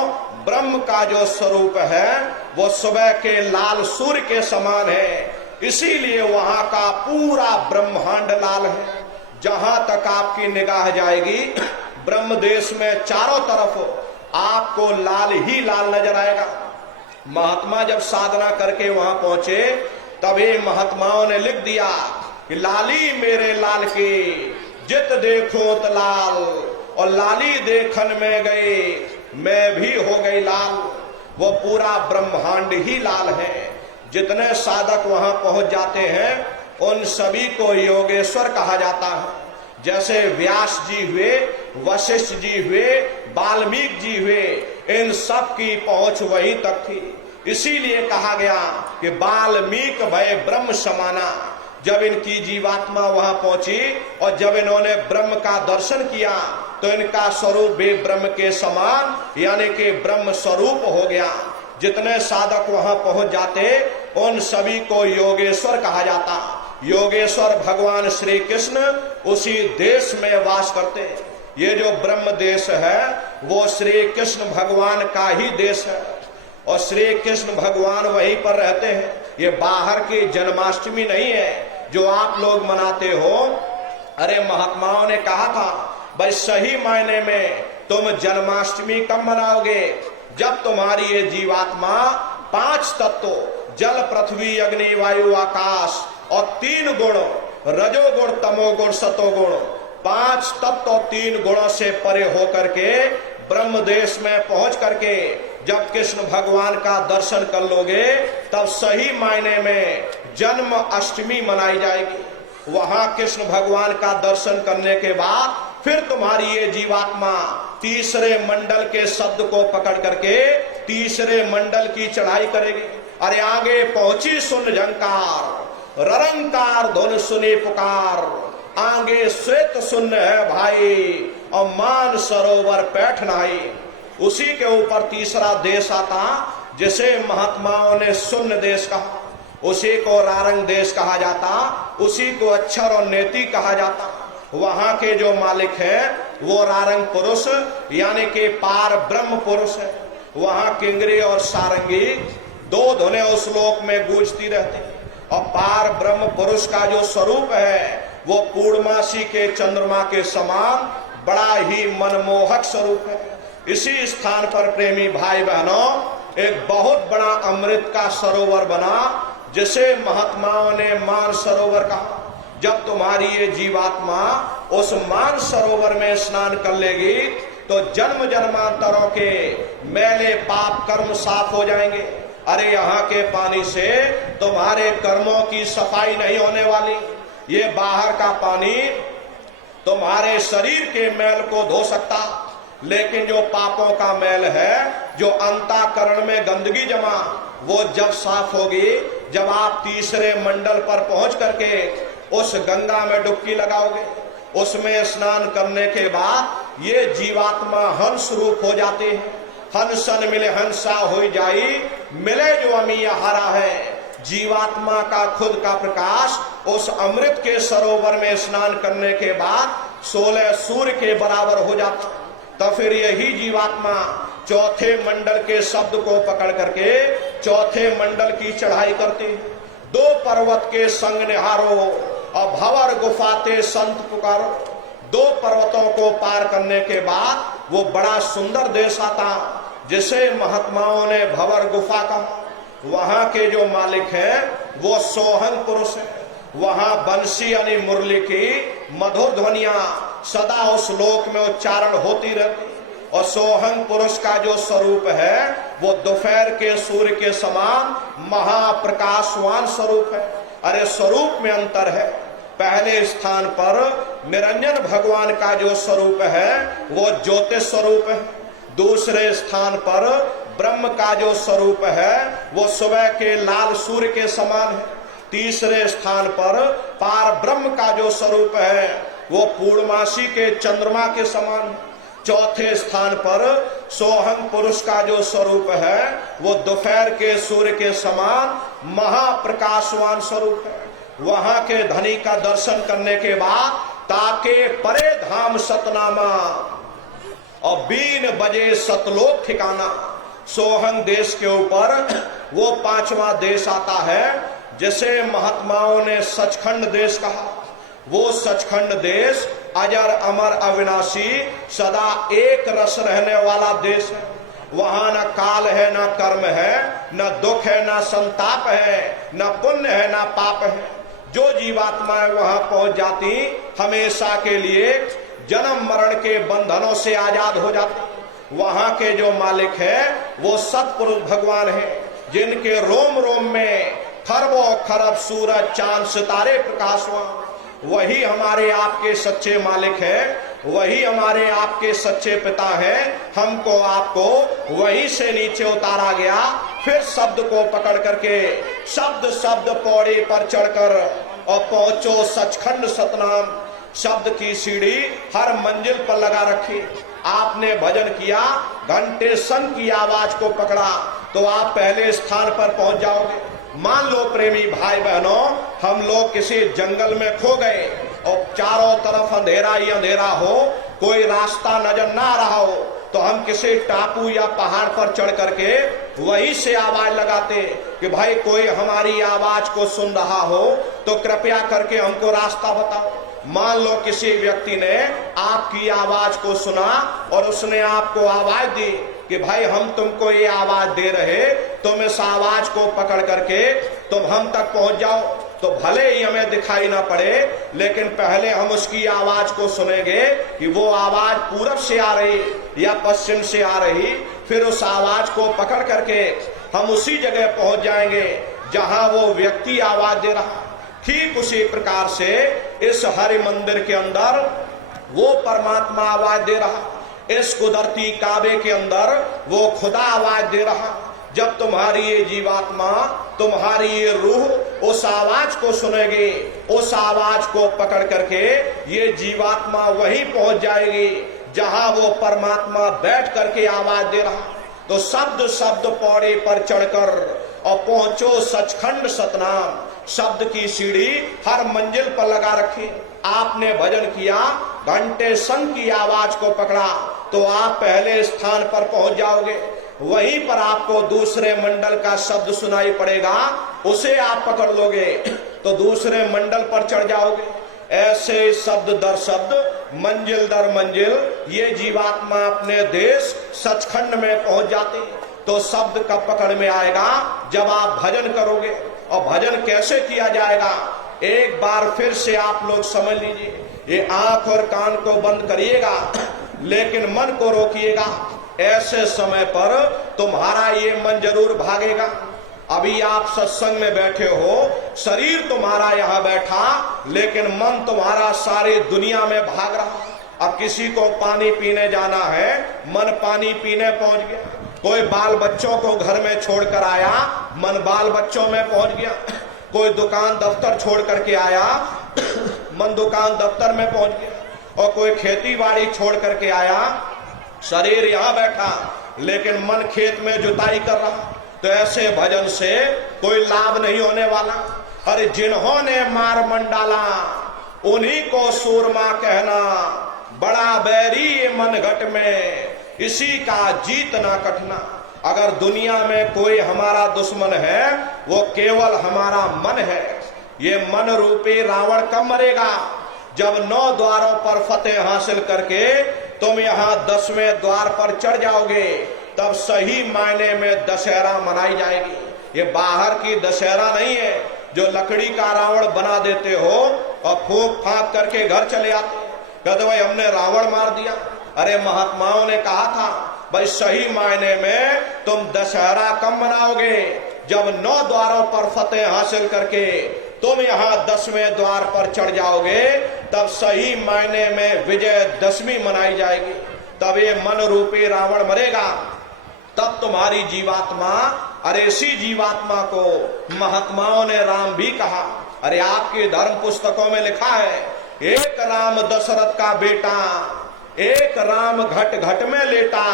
ब्रह्म का जो स्वरूप है वो सुबह के लाल सूर्य के समान है। इसीलिए वहां का पूरा ब्रह्मांड लाल है। जहां तक आपकी निगाह जाएगी ब्रह्म देश में चारों तरफ आपको लाल ही लाल नजर आएगा। महात्मा जब साधना करके वहां पहुंचे तभी महात्माओं ने लिख दिया कि लाली मेरे लाल की जित देखो त लाल, और लाली देखन में गए मैं भी हो गई लाल। वो पूरा ब्रह्मांड ही लाल है। जितने साधक वहां पहुंच जाते हैं उन सभी को योगेश्वर कहा जाता है। जैसे व्यास जी हुए, वशिष्ठ जी हुए, वाल्मीकि जी हुए, इन सब की पहुंच वहीं तक थी। इसीलिए कहा गया कि वाल्मीकि भय ब्रह्म समाना। जब इनकी जीवात्मा वहां पहुंची और जब इन्होंने ब्रह्म का दर्शन किया तो इनका स्वरूप भी ब्रह्म के समान यानी कि ब्रह्म स्वरूप हो गया। जितने साधक वहां पहुंच जाते उन सभी को योगेश्वर कहा जाता। योगेश्वर भगवान श्री कृष्ण उसी देश में वास करते। ये जो ब्रह्म देश है वो श्री कृष्ण भगवान का ही देश है और श्री कृष्ण भगवान वहीं पर रहते हैं। ये बाहर की जन्माष्टमी नहीं है जो आप लोग मनाते हो। अरे महात्माओं ने कहा था भाई सही मायने में तुम जन्माष्टमी कब मनाओगे? जब तुम्हारी ये जीवात्मा 5 तत्व जल पृथ्वी अग्नि वायु आकाश और 3 गुण रजोगुण तमोगुण सतोगुण 5 तत्व 3 गुणों से परे होकर के ब्रह्म देश में पहुंच करके जब कृष्ण भगवान का दर्शन कर लोगे तब सही मायने में जन्म अष्टमी मनाई जाएगी। वहां कृष्ण भगवान का दर्शन करने के बाद फिर तुम्हारी ये जीवात्मा तीसरे मंडल के शब्द को पकड़ करके तीसरे मंडल की चढ़ाई करेगी। अरे आगे पहुंची सुन झंकार ररंकार धुन सुनी पुकार, आगे श्वेत सुन्न है भाई और मान सरोवर पैठनाई। उसी के ऊपर तीसरा देश आता जिसे महात्माओं ने शून्य देश कहा, उसी को रारंग देश कहा जाता, उसी को अक्षर और नेति कहा जाता। वहां के जो मालिक है वो रारंग पुरुष यानी कि पार ब्रह्म पुरुष है। वहां किंगरी और सारंगी 2 धुनें उस लोक में गूंजती रहती और पार ब्रह्म पुरुष का जो स्वरूप है वो पूर्णमासी के चंद्रमा के समान बड़ा ही मनमोहक स्वरूप है। इसी स्थान पर प्रेमी भाई बहनों एक बहुत बड़ा अमृत का सरोवर बना जिसे महात्माओं ने मान सरोवर कहा। जब तुम्हारी ये जीवात्मा उस मान सरोवर में स्नान कर लेगी तो जन्म जन्मांतरों के मैले पाप कर्म साफ हो जाएंगे। अरे यहाँ के पानी से तुम्हारे कर्मों की सफाई नहीं होने वाली। ये बाहर का पानी तुम्हारे शरीर के मैल को धो सकता, लेकिन जो पापों का मैल है जो अंतःकरण में गंदगी जमा वो जब साफ होगी जब आप तीसरे मंडल पर पहुंच करके उस गंगा में डुबकी लगाओगे। उसमें स्नान करने के बाद ये जीवात्मा हंस रूप हो जाते हैं। हंसन मिले हंसा हो जाई मिले जो अमी हरा है। जीवात्मा का खुद का प्रकाश उस अमृत के सरोवर में स्नान करने के बाद 16 सूर्य के बराबर हो जाता। तो फिर यही जीवात्मा चौथे मंडल के शब्द को पकड़ करके चौथे मंडल की चढ़ाई करती। 2 पर्वत के संग निहारो और भंवर गुफाते संत पुकारो। 2 पर्वतों को पार करने के बाद वो बड़ा सुंदर देश आता जिसे महात्माओं ने भंवर गुफा कहा। वहां के जो मालिक है वो सोहंग पुरुष है। वहां बंसी यानी मुरली की मधुर ध्वनियां सदा उस लोक में उच्चारण होती रहती और सोहंग पुरुष का जो स्वरूप है वो दोपहर के सूर्य के समान महाप्रकाशवान स्वरूप है। अरे स्वरूप में अंतर है। पहले स्थान पर निरंजन भगवान का जो स्वरूप है वो ज्योतिष स्वरूप है। दूसरे स्थान पर ब्रह्म का जो स्वरूप है वो सुबह के लाल सूर्य के समान है। तीसरे स्थान पर पार ब्रह्म का जो स्वरूप है वो पूर्णमासी के चंद्रमा के समान है। चौथे स्थान पर सोहंग पुरुष का जो स्वरूप है वो दोपहर के सूर्य के समान महाप्रकाशवान स्वरूप है। वहां के धनी का दर्शन करने के बाद ताके परे धाम सतनामा और 3 बजे सतलोक ठिकाना। सोहंग देश के ऊपर वो 5वां देश आता है जिसे महात्माओं ने सचखंड देश कहा। वो सचखंड देश अजर अमर अविनाशी सदा एक रस रहने वाला देश है। वहां न काल है न कर्म है न दुख है न संताप है न पुण्य है न पाप है। जो जीवात्माएं वहां पहुंच जाती हमेशा के लिए जन्म मरण के बंधनों से आजाद हो जाती। वहां के जो मालिक है वो सतपुरुष भगवान है जिनके रोम रोम में खरबों खरब सूरज चांद सितारे प्रकाशवान। वही हमारे आपके सच्चे मालिक है, वही हमारे आपके सच्चे पिता है। हमको आपको वहीं से नीचे उतारा गया, फिर शब्द को पकड़ करके शब्द शब्द पौड़ी पर चढ़कर और पहुंचो सचखंड सतनाम। शब्द की सीढ़ी हर मंजिल पर लगा रखी। आपने भजन किया, घंटे संग की आवाज को पकड़ा, तो आप पहले स्थान पर पहुंच जाओगे। मान लो प्रेमी भाई बहनों, हम लोग किसी जंगल में खो गए और चारों तरफ अंधेरा ही अंधेरा हो, कोई रास्ता नजर ना आ रहा हो, तो हम किसी टापू या पहाड़ पर चढ़ करके वहीं से आवाज लगाते कि भाई कोई हमारी आवाज को सुन रहा हो तो कृपया करके हमको रास्ता बताओ। मान लो किसी व्यक्ति ने आपकी आवाज को सुना और उसने आपको आवाज दी कि भाई हम तुमको ये आवाज दे रहे, तुम इस आवाज को पकड़ करके तुम हम तक पहुंच जाओ, तो भले ही हमें दिखाई ना पड़े, लेकिन पहले हम उसकी आवाज को सुनेंगे कि वो आवाज पूरब से आ रही या पश्चिम से आ रही। फिर उस आवाज को पकड़ करके हम उसी जगह पहुंच जाएंगे जहां वो व्यक्ति आवाज दे रहा। ठीक उसी प्रकार से इस हरि मंदिर के अंदर वो परमात्मा आवाज दे रहा, इस कुदरती काबे के अंदर वो खुदा आवाज दे रहा। जब तुम्हारी ये जीवात्मा, तुम्हारी ये रूह उस आवाज को सुनेगी, उस आवाज को पकड़ करके ये जीवात्मा वहीं पहुंच जाएगी जहां वो परमात्मा बैठ करके आवाज दे रहा। तो शब्द शब्द पौड़ी पर चढ़कर और पहुंचो सचखंड सतनाम। शब्द की सीढ़ी हर मंजिल पर लगा रखी। आपने भजन किया, घंटे संग की आवाज को पकड़ा, तो आप पहले स्थान पर पहुंच जाओगे। वहीं पर आपको दूसरे मंडल का शब्द सुनाई पड़ेगा, उसे आप पकड़ लोगे तो दूसरे मंडल पर चढ़ जाओगे। ऐसे शब्द दर शब्द, मंजिल दर मंजिल ये जीवात्मा अपने देश सचखंड में पहुंच जाते। तो शब्द कब पकड़ में आएगा? जब आप भजन करोगे। और भजन कैसे किया जाएगा? एक बार फिर से आप लोग समझ लीजिए। ये आंख और कान को बंद करिएगा, लेकिन मन को रोकिएगा। ऐसे समय पर तुम्हारा ये मन जरूर भागेगा। अभी आप सत्संग में बैठे हो, शरीर तुम्हारा यहाँ बैठा, लेकिन मन तुम्हारा सारी दुनिया में भाग रहा। अब किसी को पानी पीने जाना है, मन पानी पीने पहुंच गया। कोई बाल बच्चों को घर में छोड़कर आया, मन बाल बच्चों में पहुंच गया। कोई दुकान दफ्तर छोड़ करके आया, मन दुकान दफ्तर में पहुंच गया। और कोई खेती बाड़ी छोड़ करके आया, शरीर यहाँ बैठा, लेकिन मन खेत में जुताई कर रहा। तो ऐसे भजन से कोई लाभ नहीं होने वाला। अरे जिन्होंने मार मंडाला उन्हीं को सूरमा कहना, बड़ा बैरी ये मन घट में, इसी का जीत ना कटना। अगर दुनिया में कोई हमारा दुश्मन है, वो केवल हमारा मन है। ये मन रूपी रावण कब मरेगा? जब 9 द्वारों पर फतेह हासिल करके तुम यहाँ 10वें द्वार पर चढ़ जाओगे, तब सही मायने में दशहरा मनाई जाएगी। ये बाहर की दशहरा नहीं है जो लकड़ी का रावण बना देते हो और फूंक फांक करके घर चले आते, कहते भाई हमने रावण मार दिया। अरे महात्माओं ने कहा था भाई सही मायने में तुम दशहरा कब मनाओगे? जब 9 द्वारों पर फतेह हासिल करके तुम यहाँ 10वें द्वार पर चढ़ जाओगे, तब सही मायने में विजयदशमी मनाई जाएगी। तब ये मन रूपी रावण मरेगा, तब तुम्हारी जीवात्मा, अरे इसी जीवात्मा को महात्माओं ने राम भी कहा। अरे आपके धर्म पुस्तकों में लिखा है, एक राम दशरथ का बेटा, एक राम घट घट में लेटा,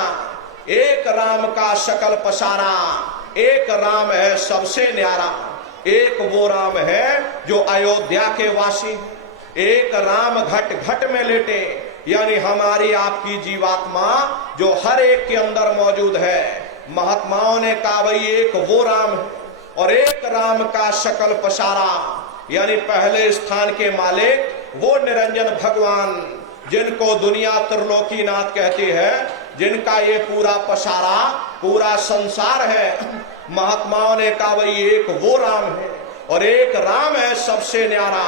एक राम का शकल पसारा, एक राम है सबसे न्यारा। एक वो राम है जो अयोध्या के वासी, एक राम घट घट में लेटे, यानी हमारी आपकी जीवात्मा जो हर एक के अंदर मौजूद है। महात्माओं ने कहा भाई एक वो राम है और एक राम का शकल पसारा, यानी पहले स्थान के मालिक वो निरंजन भगवान, जिनको दुनिया त्रिलोकीनाथ कहती है, जिनका ये पूरा पसारा पूरा संसार है। महात्माओं ने कहा भाई एक वो राम है और एक राम है सबसे न्यारा।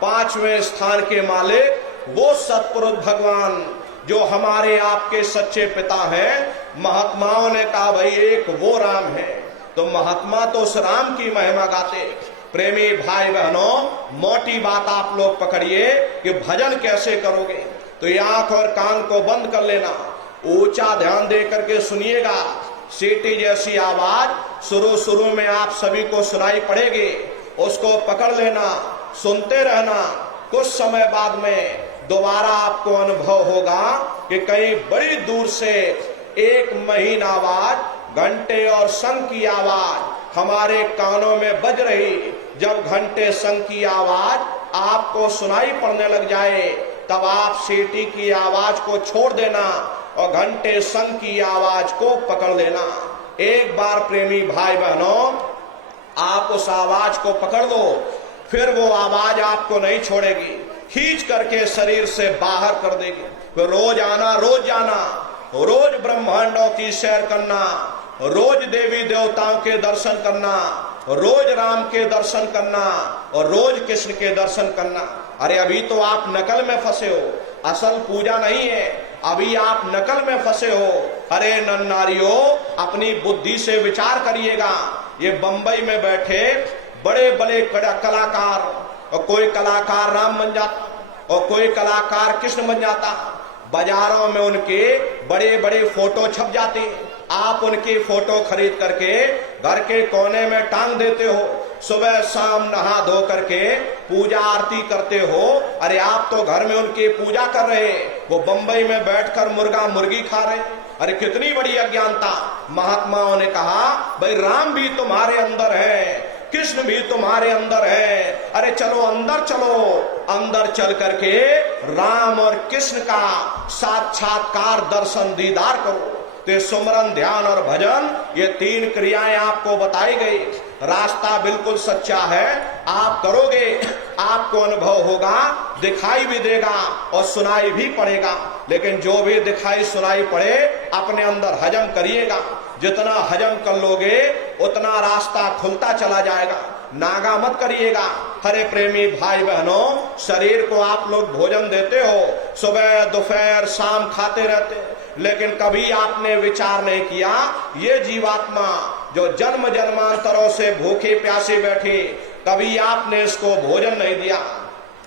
5वें स्थान के मालिक वो सतपुरुष भगवान जो हमारे आपके सच्चे पिता हैं। महात्माओं ने कहा भाई एक वो राम है। तो महात्मा तो उस राम की महिमा गाते। प्रेमी भाई बहनों, मोटी बात आप लोग पकड़िए कि भजन कैसे करोगे। तो ये आंख और कान को बंद कर लेना, ऊंचा ध्यान दे करके सुनिएगा। सीटी जैसी आवाज शुरू में आप सभी को सुनाई पड़ेगी, उसको पकड़ लेना सुनते रहना। कुछ समय बाद में दोबारा आपको अनुभव होगा कि कहीं बड़ी दूर से एक महीन आवाज, घंटे और शंख की आवाज हमारे कानों में बज रही। जब घंटे शंख की आवाज आपको सुनाई पड़ने लग जाए, तब आप सीटी की आवाज को छोड़ देना और घंटे शंख की आवाज को पकड़ लेना। एक बार प्रेमी भाई बहनों, आप उस आवाज को पकड़ लो, फिर वो आवाज आपको नहीं छोड़ेगी, खींच करके शरीर से बाहर कर देगी। तो रोज आना, रोज जाना, रोज ब्रह्मांडों की सैर करना, रोज देवी देवताओं के दर्शन करना, रोज राम के दर्शन करना और रोज कृष्ण के दर्शन करना। अरे अभी तो आप नकल में फंसे हो, असल पूजा नहीं है, अभी आप नकल में फंसे हो। अरे नर नारियों, अपनी बुद्धि से विचार करिएगा। ये बंबई में बैठे बड़े बड़े कलाकार, और कोई कलाकार राम बन जाता और कोई कलाकार कृष्ण बन जाता। बाजारों में उनके बड़े बड़े फोटो छप जाते, आप उनकी फोटो खरीद करके घर के कोने में टांग देते हो, सुबह शाम नहा धो करके पूजा आरती करते हो। अरे आप तो घर में उनकी पूजा कर रहे, वो बंबई में बैठकर मुर्गा मुर्गी खा रहे। अरे कितनी बड़ी अज्ञानता। महात्माओं ने कहा, भाई राम भी तुम्हारे अंदर है, कृष्ण भी तुम्हारे अंदर है। अरे चलो अंदर चलो, अंदर चल करके राम और कृष्ण का साक्षात्कार दर्शन दीदार करो। तो सुमरन, ध्यान और भजन, ये तीन क्रियाएं आपको बताई गई। रास्ता बिल्कुल सच्चा है, आप करोगे, आपको अनुभव होगा, दिखाई भी देगा और सुनाई भी पड़ेगा। लेकिन जो भी दिखाई सुनाई पड़े अपने अंदर हजम करिएगा। जितना हजम कर लोगे उतना रास्ता खुलता चला जाएगा। नागा मत करिएगा। हरे प्रेमी भाई बहनों, शरीर को आप लोग भोजन देते हो, सुबह दोपहर शाम खाते रहते, लेकिन कभी आपने विचार नहीं किया ये जीवात्मा जो जन्म जन्मांतरों से भूखे प्यासे बैठी, कभी आपने इसको भोजन नहीं दिया।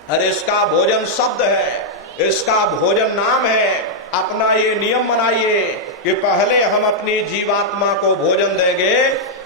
अरे इसका भोजन शब्द है, इसका भोजन नाम है। अपना ये नियम बनाइए कि पहले हम अपनी जीवात्मा को भोजन देंगे,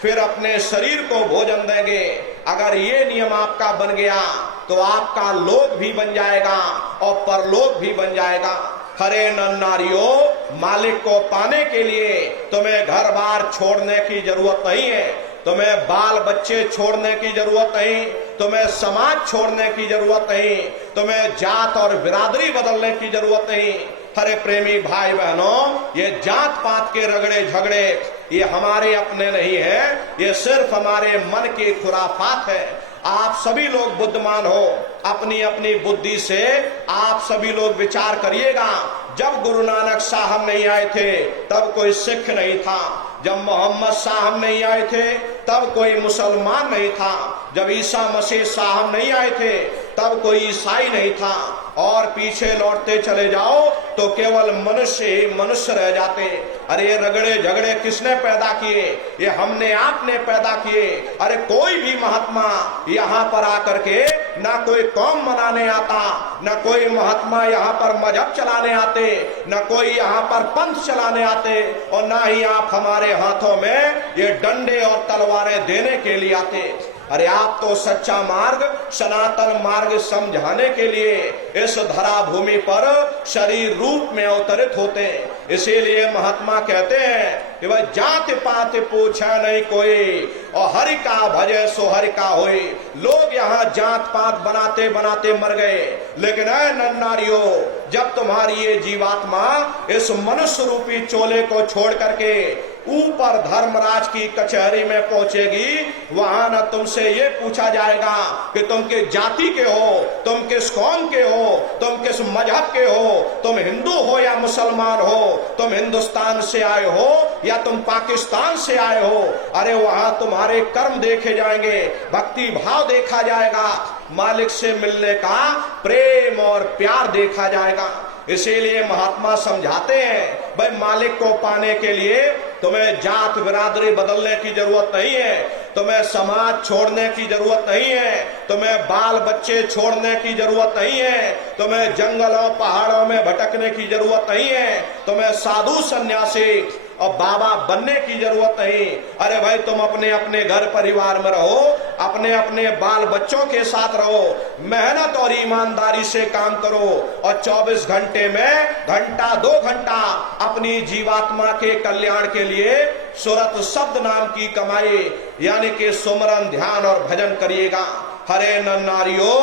फिर अपने शरीर को भोजन देंगे। अगर ये नियम आपका बन गया तो आपका लोक भी बन जाएगा और परलोक भी बन जाएगा। हरे नर नारियों, मालिक को पाने के लिए तुम्हें घर बार छोड़ने की जरूरत नहीं है, तुम्हें बाल बच्चे छोड़ने की जरूरत नहीं, तुम्हें समाज छोड़ने की जरूरत नहीं, तुम्हें जात और बिरादरी बदलने की जरूरत नहीं। हरे प्रेमी भाई बहनों, ये जात पात के रगड़े झगड़े ये हमारे अपने नहीं है, ये सिर्फ हमारे मन की खुराफात है। आप सभी लोग बुद्धिमान हो, अपनी अपनी बुद्धि से आप सभी लोग विचार करिएगा। जब गुरु नानक साहब नहीं आए थे तब कोई सिख नहीं था, जब मोहम्मद साहब नहीं आए थे तब कोई मुसलमान नहीं था, जब ईसा मसीह साहब नहीं आए थे तब कोई ईसाई नहीं था, और पीछे लौटते चले जाओ तो केवल मनुष्य ही मनुष्य रह जाते। अरे ये रगड़े झगड़े किसने पैदा किए? ये हमने आपने पैदा किए। अरे कोई भी महात्मा यहाँ पर आकर के ना कोई कौम मनाने आता, ना कोई महात्मा यहाँ पर मजहब चलाने आते, ना कोई यहाँ पर पंथ चलाने आते, और ना ही आप हमारे हाथों में ये डंडे और तलवारें देने के लिए आते। अरे आप तो सच्चा मार्ग, सनातन मार्ग समझाने के लिए इस धरा भूमि पर शरीर रूप में अवतरित होते हैं। इसीलिए महात्मा कहते हैं कि वह जाति पात पूछा नहीं कोई, और हरि का भजे सो हरि का होई। लोग यहाँ जात पात बनाते बनाते मर गए, लेकिन ऐ नन्नारियों, जब तुम्हारी ये जीवात्मा इस मनुष्य रूपी चोले को छोड़ करके ऊपर धर्मराज की कचहरी में पहुंचेगी, वहां न तुमसे ये पूछा जाएगा कि तुम किस जाति के हो, तुम किस कौम के हो, तुम किस मजहब के हो, तुम हिंदू हो या मुसलमान हो, तुम हिंदुस्तान से आए हो या तुम पाकिस्तान से आए हो। अरे वहां तुम्हारे कर्म देखे जाएंगे, भक्ति भाव देखा जाएगा, मालिक से मिलने का प्रेम और प्यार देखा जाएगा। इसीलिए महात्मा समझाते हैं, भाई मालिक को पाने के लिए तुम्हें जात बिरादरी बदलने की जरूरत नहीं है, तुम्हें समाज छोड़ने की जरूरत नहीं है, तुम्हें बाल बच्चे छोड़ने की जरूरत नहीं है, तुम्हें जंगलों पहाड़ों में भटकने की जरूरत नहीं है, तुम्हें साधु सन्यासी और बाबा बनने की जरूरत नहीं। अरे भाई तुम अपने अपने घर परिवार में रहो, अपने अपने बाल बच्चों के साथ रहो, मेहनत और ईमानदारी से काम करो और 24 घंटे में घंटा 2 घंटा अपनी जीवात्मा के कल्याण के लिए सुरत शब्द नाम की कमाई यानी कि सुमरन ध्यान और भजन करिएगा। हरे नर नारियों,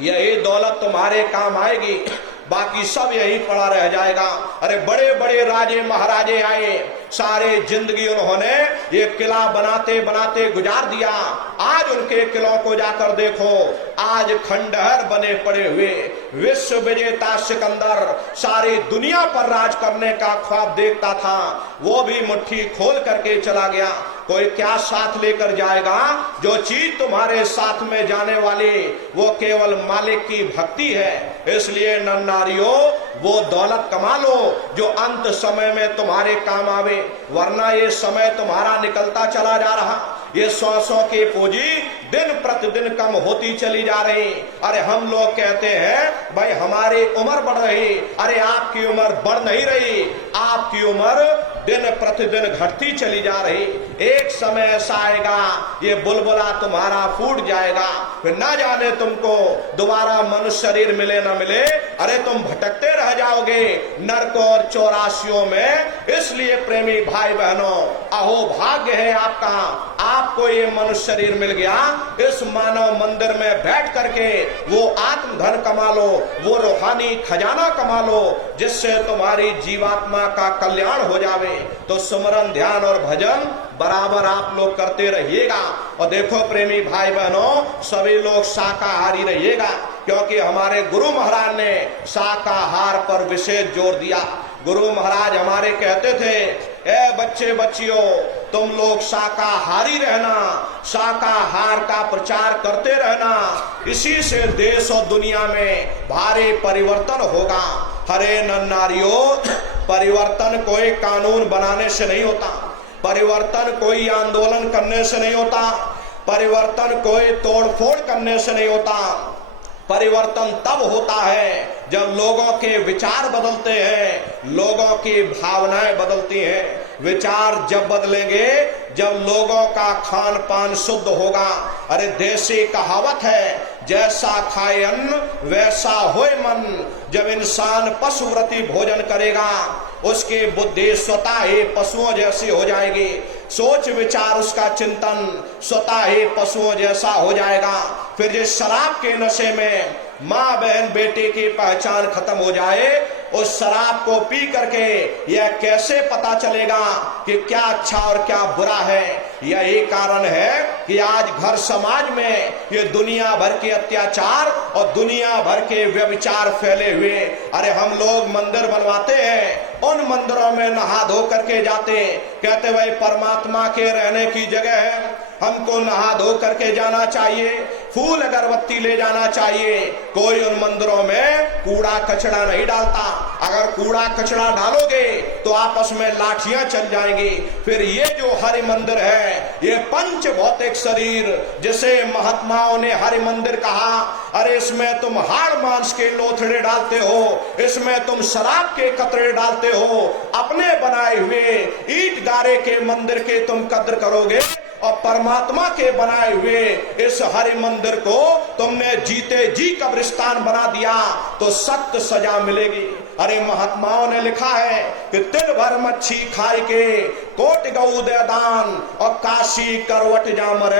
यही दौलत तुम्हारे काम आएगी, बाकी सब यही पड़ा रह जाएगा। अरे बड़े बड़े राजे महाराजे आए, सारे जिंदगी उन्होंने ये किला बनाते बनाते गुजार दिया। आज उनके किलों को जाकर देखो, आज खंडहर बने पड़े हुए। विश्व विजेता सिकंदर सारी दुनिया पर राज करने का ख्वाब देखता था, वो भी मुट्ठी खोल करके चला गया। कोई क्या साथ लेकर जाएगा? जो चीज तुम्हारे साथ में जाने वाली वो केवल मालिक की भक्ति है। इसलिए नर नारियों, वो दौलत कमा लो जो अंत समय में तुम्हारे काम आवे, वरना ये समय तुम्हारा निकलता चला जा रहा। ये 100 की पूंजी दिन प्रतिदिन कम होती चली जा रही। अरे हम लोग कहते हैं भाई हमारी उम्र बढ़ रही, अरे आपकी उम्र बढ़ नहीं रही, आपकी उम्र दिन प्रतिदिन घटती चली जा रही। एक समय ऐसा आएगा ये बुलबुला तुम्हारा फूट जाएगा, फिर ना जाने तुमको दोबारा मनुष्य शरीर मिले न मिले। अरे तुम भटकते रह जाओगे नरक और 84 में। इसलिए प्रेमी भाई बहनों, अहो भाग्य है आपका, आपको ये मनुष्य शरीर मिल गया। इस मानव मंदिर में बैठ करके वो आत्मधन कमा लो, वो रूहानी खजाना कमा लो, जिससे तुम्हारी जीवात्मा का कल्याण हो जावे। तो सुमरन ध्यान और भजन बराबर आप लोग करते रहिएगा। और देखो प्रेमी भाई बहनों, सभी लोग शाकाहारी रहिएगा, क्योंकि हमारे गुरु महाराज ने शाकाहार पर विशेष जोर दिया। गुरु महाराज हमारे कहते थे, ए बच्चे बच्चियों, तुम लोग शाकाहारी रहना, शाकाहार का प्रचार करते रहना, इसी से देश और दुनिया में भारी परिवर्तन होगा। हरे नर नारियों, परिवर्तन कोई कानून बनाने से नहीं होता, परिवर्तन कोई आंदोलन करने से नहीं होता, परिवर्तन कोई तोड़फोड़ करने से नहीं होता। परिवर्तन तब होता है जब लोगों के विचार बदलते हैं, लोगों की भावनाएं बदलती हैं। विचार जब बदलेंगे जब लोगों का खान पान शुद्ध होगा। अरे देसी कहावत है, जैसा खाए अन्न वैसा होए मन। जब इंसान पशुव्रती भोजन करेगा उसकी बुद्धि स्वतः ही पशुओं जैसी हो जाएगी, सोच विचार उसका चिंतन स्वतः ही पशुओं जैसा हो जाएगा। फिर जिस शराब के नशे में माँ बहन बेटे की पहचान खत्म हो जाए, उस शराब को पी करके यह कैसे पता चलेगा कि क्या अच्छा और क्या बुरा है। यही कारण है कि आज घर समाज में ये दुनिया भर के अत्याचार और दुनिया भर के व्यभिचार फैले हुए। अरे हम लोग मंदिर बनवाते हैं, उन मंदिरों में नहा धो करके जाते, कहते भाई परमात्मा के रहने की जगह है, हमको नहा धो करके जाना चाहिए, फूल अगरबत्ती ले जाना चाहिए। कोई उन मंदिरों में कूड़ा कचरा नहीं डालता। अगर कूड़ा कचरा डालोगे तो आपस में लाठियां चल जाएंगी। फिर ये जो हरि मंदिर है, ये पंच भौतिक शरीर जिसे महात्माओं ने हरि मंदिर कहा, अरे इसमें तुम हाड़ मांस के लोथड़े डालते हो, इसमें तुम शराब के कतरे डालते हो, अपने बनाए हुए ईंट गारे के मंदिर के तुम कद्र करोगे और परमात्मा के बनाए हुए इस हरि मंदिर को तुमने जीते जी कब्रिस्तान बना दिया तो सख्त सजा मिलेगी। अरे महात्माओं ने लिखा है कि तिल भर मच्छी खाए के कोट गऊ दे दान और काशी करवट जामर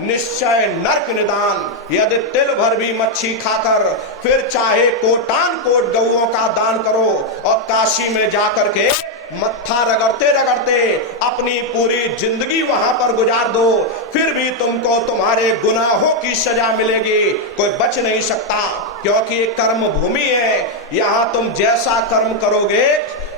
निश्चय नरक निदान। यदि तिल भर भी मच्छी खाकर फिर चाहे कोटान कोट गऊओं का दान करो और काशी में जाकर के मत्था रगड़ते रगड़ते अपनी पूरी जिंदगी वहां पर गुजार दो, फिर भी तुमको तुम्हारे गुनाहों की सजा मिलेगी, कोई बच नहीं सकता। क्योंकि ये कर्म भूमि है, यहाँ तुम जैसा कर्म करोगे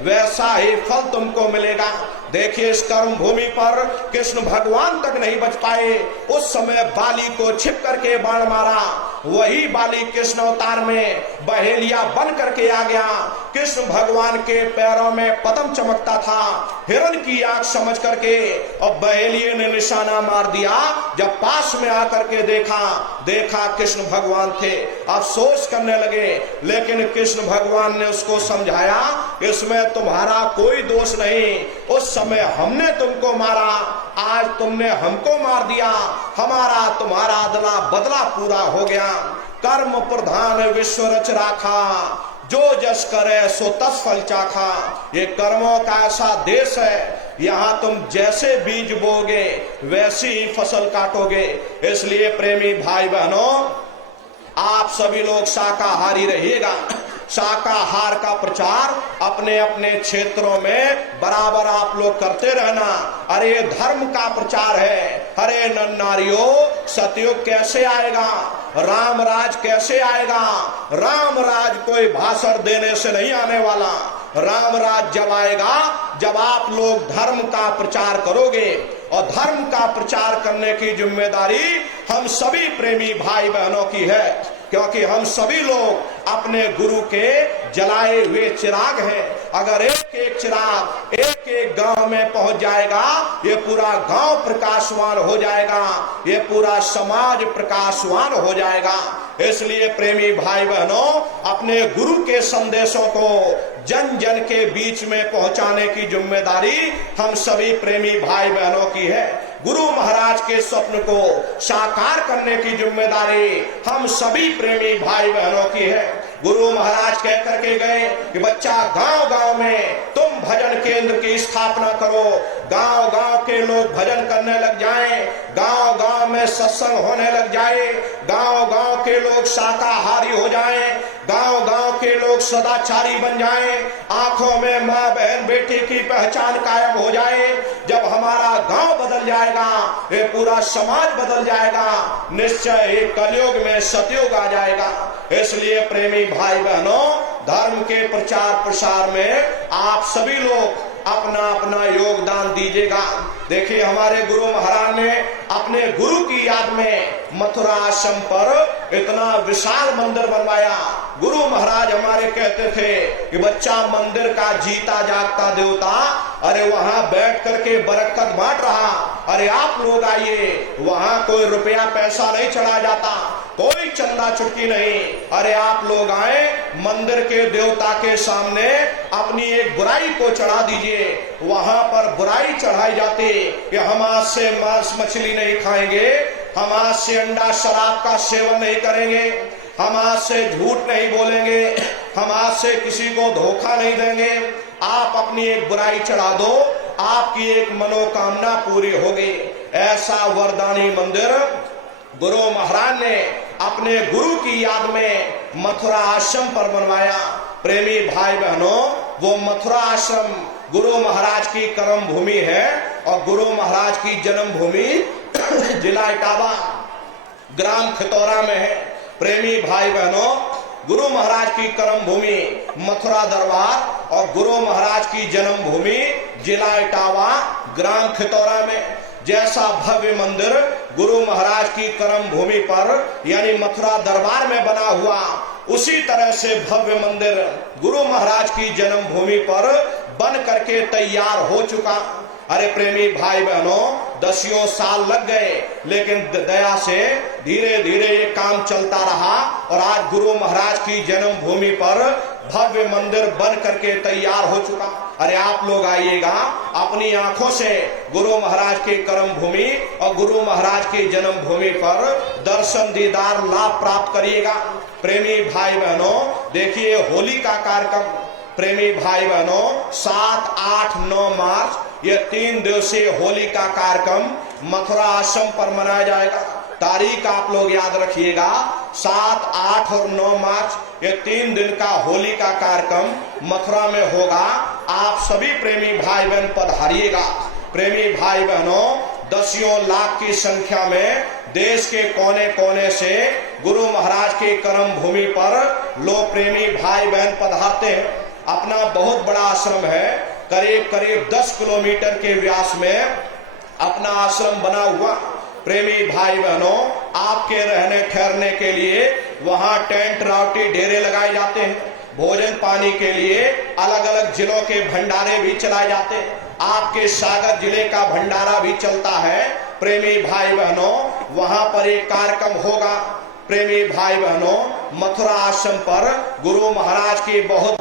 वैसा ही फल तुमको मिलेगा। देखिए इस कर्म भूमि पर कृष्ण भगवान तक नहीं बच पाए, उस समय बाली को छिप करके बाण मारा, वही बाली कृष्ण अवतार में बहेलिया बन करके आ गया। कृष्ण भगवान के पैरों में पद्म चमकता था। हिरण की आंख समझ करके और बहेलिए ने निशाना मार दिया। जब पास में आकर के देखा कृष्ण भगवान थे, अफसोस करने लगे, लेकिन कृष्ण भगवान ने उसको समझाया, इसमें तुम्हारा कोई दोष नहीं, उस समय हमने तुमको मारा, आज तुमने हमको मार दिया, हमारा तुम्हारा अदला बदला पूरा हो गया। कर्म प्रधान विश्व रच राखा, जो जस करे सो तस फल चाखा। ये कर्मों का ऐसा देश है, यहाँ तुम जैसे बीज बोगे वैसी ही फसल काटोगे। इसलिए प्रेमी भाई बहनों, आप सभी लोग शाकाहारी रहिएगा। शाकाहार का प्रचार अपने अपने क्षेत्रों में बराबर आप लोग करते रहना। अरे धर्म का प्रचार है, अरे नर नारियों सतयुग कैसे आएगा, राम राज कैसे आएगा। राम राज कोई भाषण देने से नहीं आने वाला। राम राज जब आएगा जब आप लोग धर्म का प्रचार करोगे, और धर्म का प्रचार करने की जिम्मेदारी हम सभी प्रेमी भाई बहनों की है, क्योंकि हम सभी लोग अपने गुरु के जलाए हुए चिराग हैं। अगर एक एक चिराग एक एक गांव में पहुंच जाएगा, ये पूरा गांव प्रकाशवान हो जाएगा, ये पूरा समाज प्रकाशवान हो जाएगा। इसलिए प्रेमी भाई बहनों, अपने गुरु के संदेशों को जन जन के बीच में पहुंचाने की जिम्मेदारी हम सभी प्रेमी भाई बहनों की है। गुरु महाराज के स्वप्न को साकार करने की जिम्मेदारी हम सभी प्रेमी भाई बहनों की है। गुरु महाराज कह करके गए कि बच्चा गांव गांव में तुम भजन केंद्र की स्थापना करो, गांव गांव के लोग भजन करने लग जाएं, गांव गांव में सत्संग होने लग जाए, गांव गांव के लोग शाकाहारी हो जाएं, गांव गांव के लोग सदाचारी बन जाएं, आंखों में माँ बहन बेटी की पहचान कायम हो जाए। जब हमारा गांव बदल जाएगा, ये पूरा समाज बदल जाएगा, निश्चय ही कलयुग में सतयुग आ जाएगा। इसलिए प्रेमी भाई बहनों, धर्म के प्रचार प्रसार में आप सभी लोग अपना अपना योगदान दीजिएगा। देखिए, हमारे गुरु महाराज ने अपने गुरु की याद में मथुरा आश्रम पर इतना विशाल मंदिर बनवाया। गुरु महाराज हमारे कहते थे कि बच्चा मंदिर का जीता जागता देवता, अरे वहां बैठ करके बरकत बांट रहा। अरे आप लोग आइए, वहां कोई रुपया पैसा नहीं चढ़ा जाता, कोई चंदा चुटकी नहीं। अरे आप लोग आए, मंदिर के देवता के सामने अपनी एक बुराई को चढ़ा दीजिए। वहां पर बुराई चढ़ाई जाती कि हम आज से मांस मछली नहीं खाएंगे, हम आज से अंडा शराब का सेवन नहीं करेंगे, हम आज से झूठ नहीं बोलेंगे, हम आज से किसी को धोखा नहीं देंगे। आप अपनी एक बुराई चढ़ा दो, आपकी एक मनोकामना पूरी होगी। ऐसा वरदानी मंदिर गुरु महाराज ने अपने गुरु की याद में मथुरा आश्रम पर बनवाया। प्रेमी भाई बहनों, वो मथुरा आश्रम गुरु महाराज की कर्म भूमि है और गुरु महाराज की जन्म भूमि जिला इटावा ग्राम खितौरा में है। प्रेमी भाई बहनों, गुरु महाराज की कर्म भूमि मथुरा दरबार और गुरु महाराज की जन्म भूमि जिला इटावा ग्राम खितौरा में। जैसा भव्य मंदिर गुरु महाराज की कर्म भूमि पर यानी मथुरा दरबार में बना हुआ, उसी तरह से भव्य मंदिर गुरु महाराज की जन्म भूमि पर बन करके तैयार हो चुका। अरे प्रेमी भाई बहनों, दसियों साल लग गए, लेकिन दया से धीरे धीरे ये काम चलता रहा और आज गुरु महाराज की जन्म भूमि पर भव्य मंदिर बन करके तैयार हो चुका। अरे आप लोग आइएगा, अपनी आंखों से गुरु महाराज के कर्म भूमि और गुरु महाराज की जन्म भूमि पर दर्शन दीदार लाभ प्राप्त करिएगा। प्रेमी भाई बहनों, देखिए होली का कार्यक्रम प्रेमी भाई बहनों 7, 8, 9 मार्च ये 3 दिवसीय होली का कार्यक्रम मथुरा आश्रम पर मनाया जाएगा। तारीख आप लोग याद रखिएगा, 7, 8 और 9 मार्च ये 3 दिन का होली का कार्यक्रम मथुरा में होगा। आप सभी प्रेमी भाई बहन पधारिएगा। प्रेमी भाई बहनों, दसियों लाख की संख्या में देश के कोने कोने से गुरु महाराज के कर्म भूमि पर लोग प्रेमी भाई बहन पधारते हैं। अपना बहुत बड़ा आश्रम है, करीब करीब 10 किलोमीटर के व्यास में अपना आश्रम बना हुआ। प्रेमी भाई बहनों, आपके रहने ठहरने के लिए वहां टेंट रावटी डेरे लगाए जाते हैं। भोजन पानी के लिए अलग अलग जिलों के भंडारे भी चलाए जाते हैं। आपके सागर जिले का भंडारा भी चलता है प्रेमी भाई बहनों, वहां पर एक कार्यक्रम होगा। प्रेमी भाई बहनों, मथुरा आश्रम पर गुरु महाराज की बहुत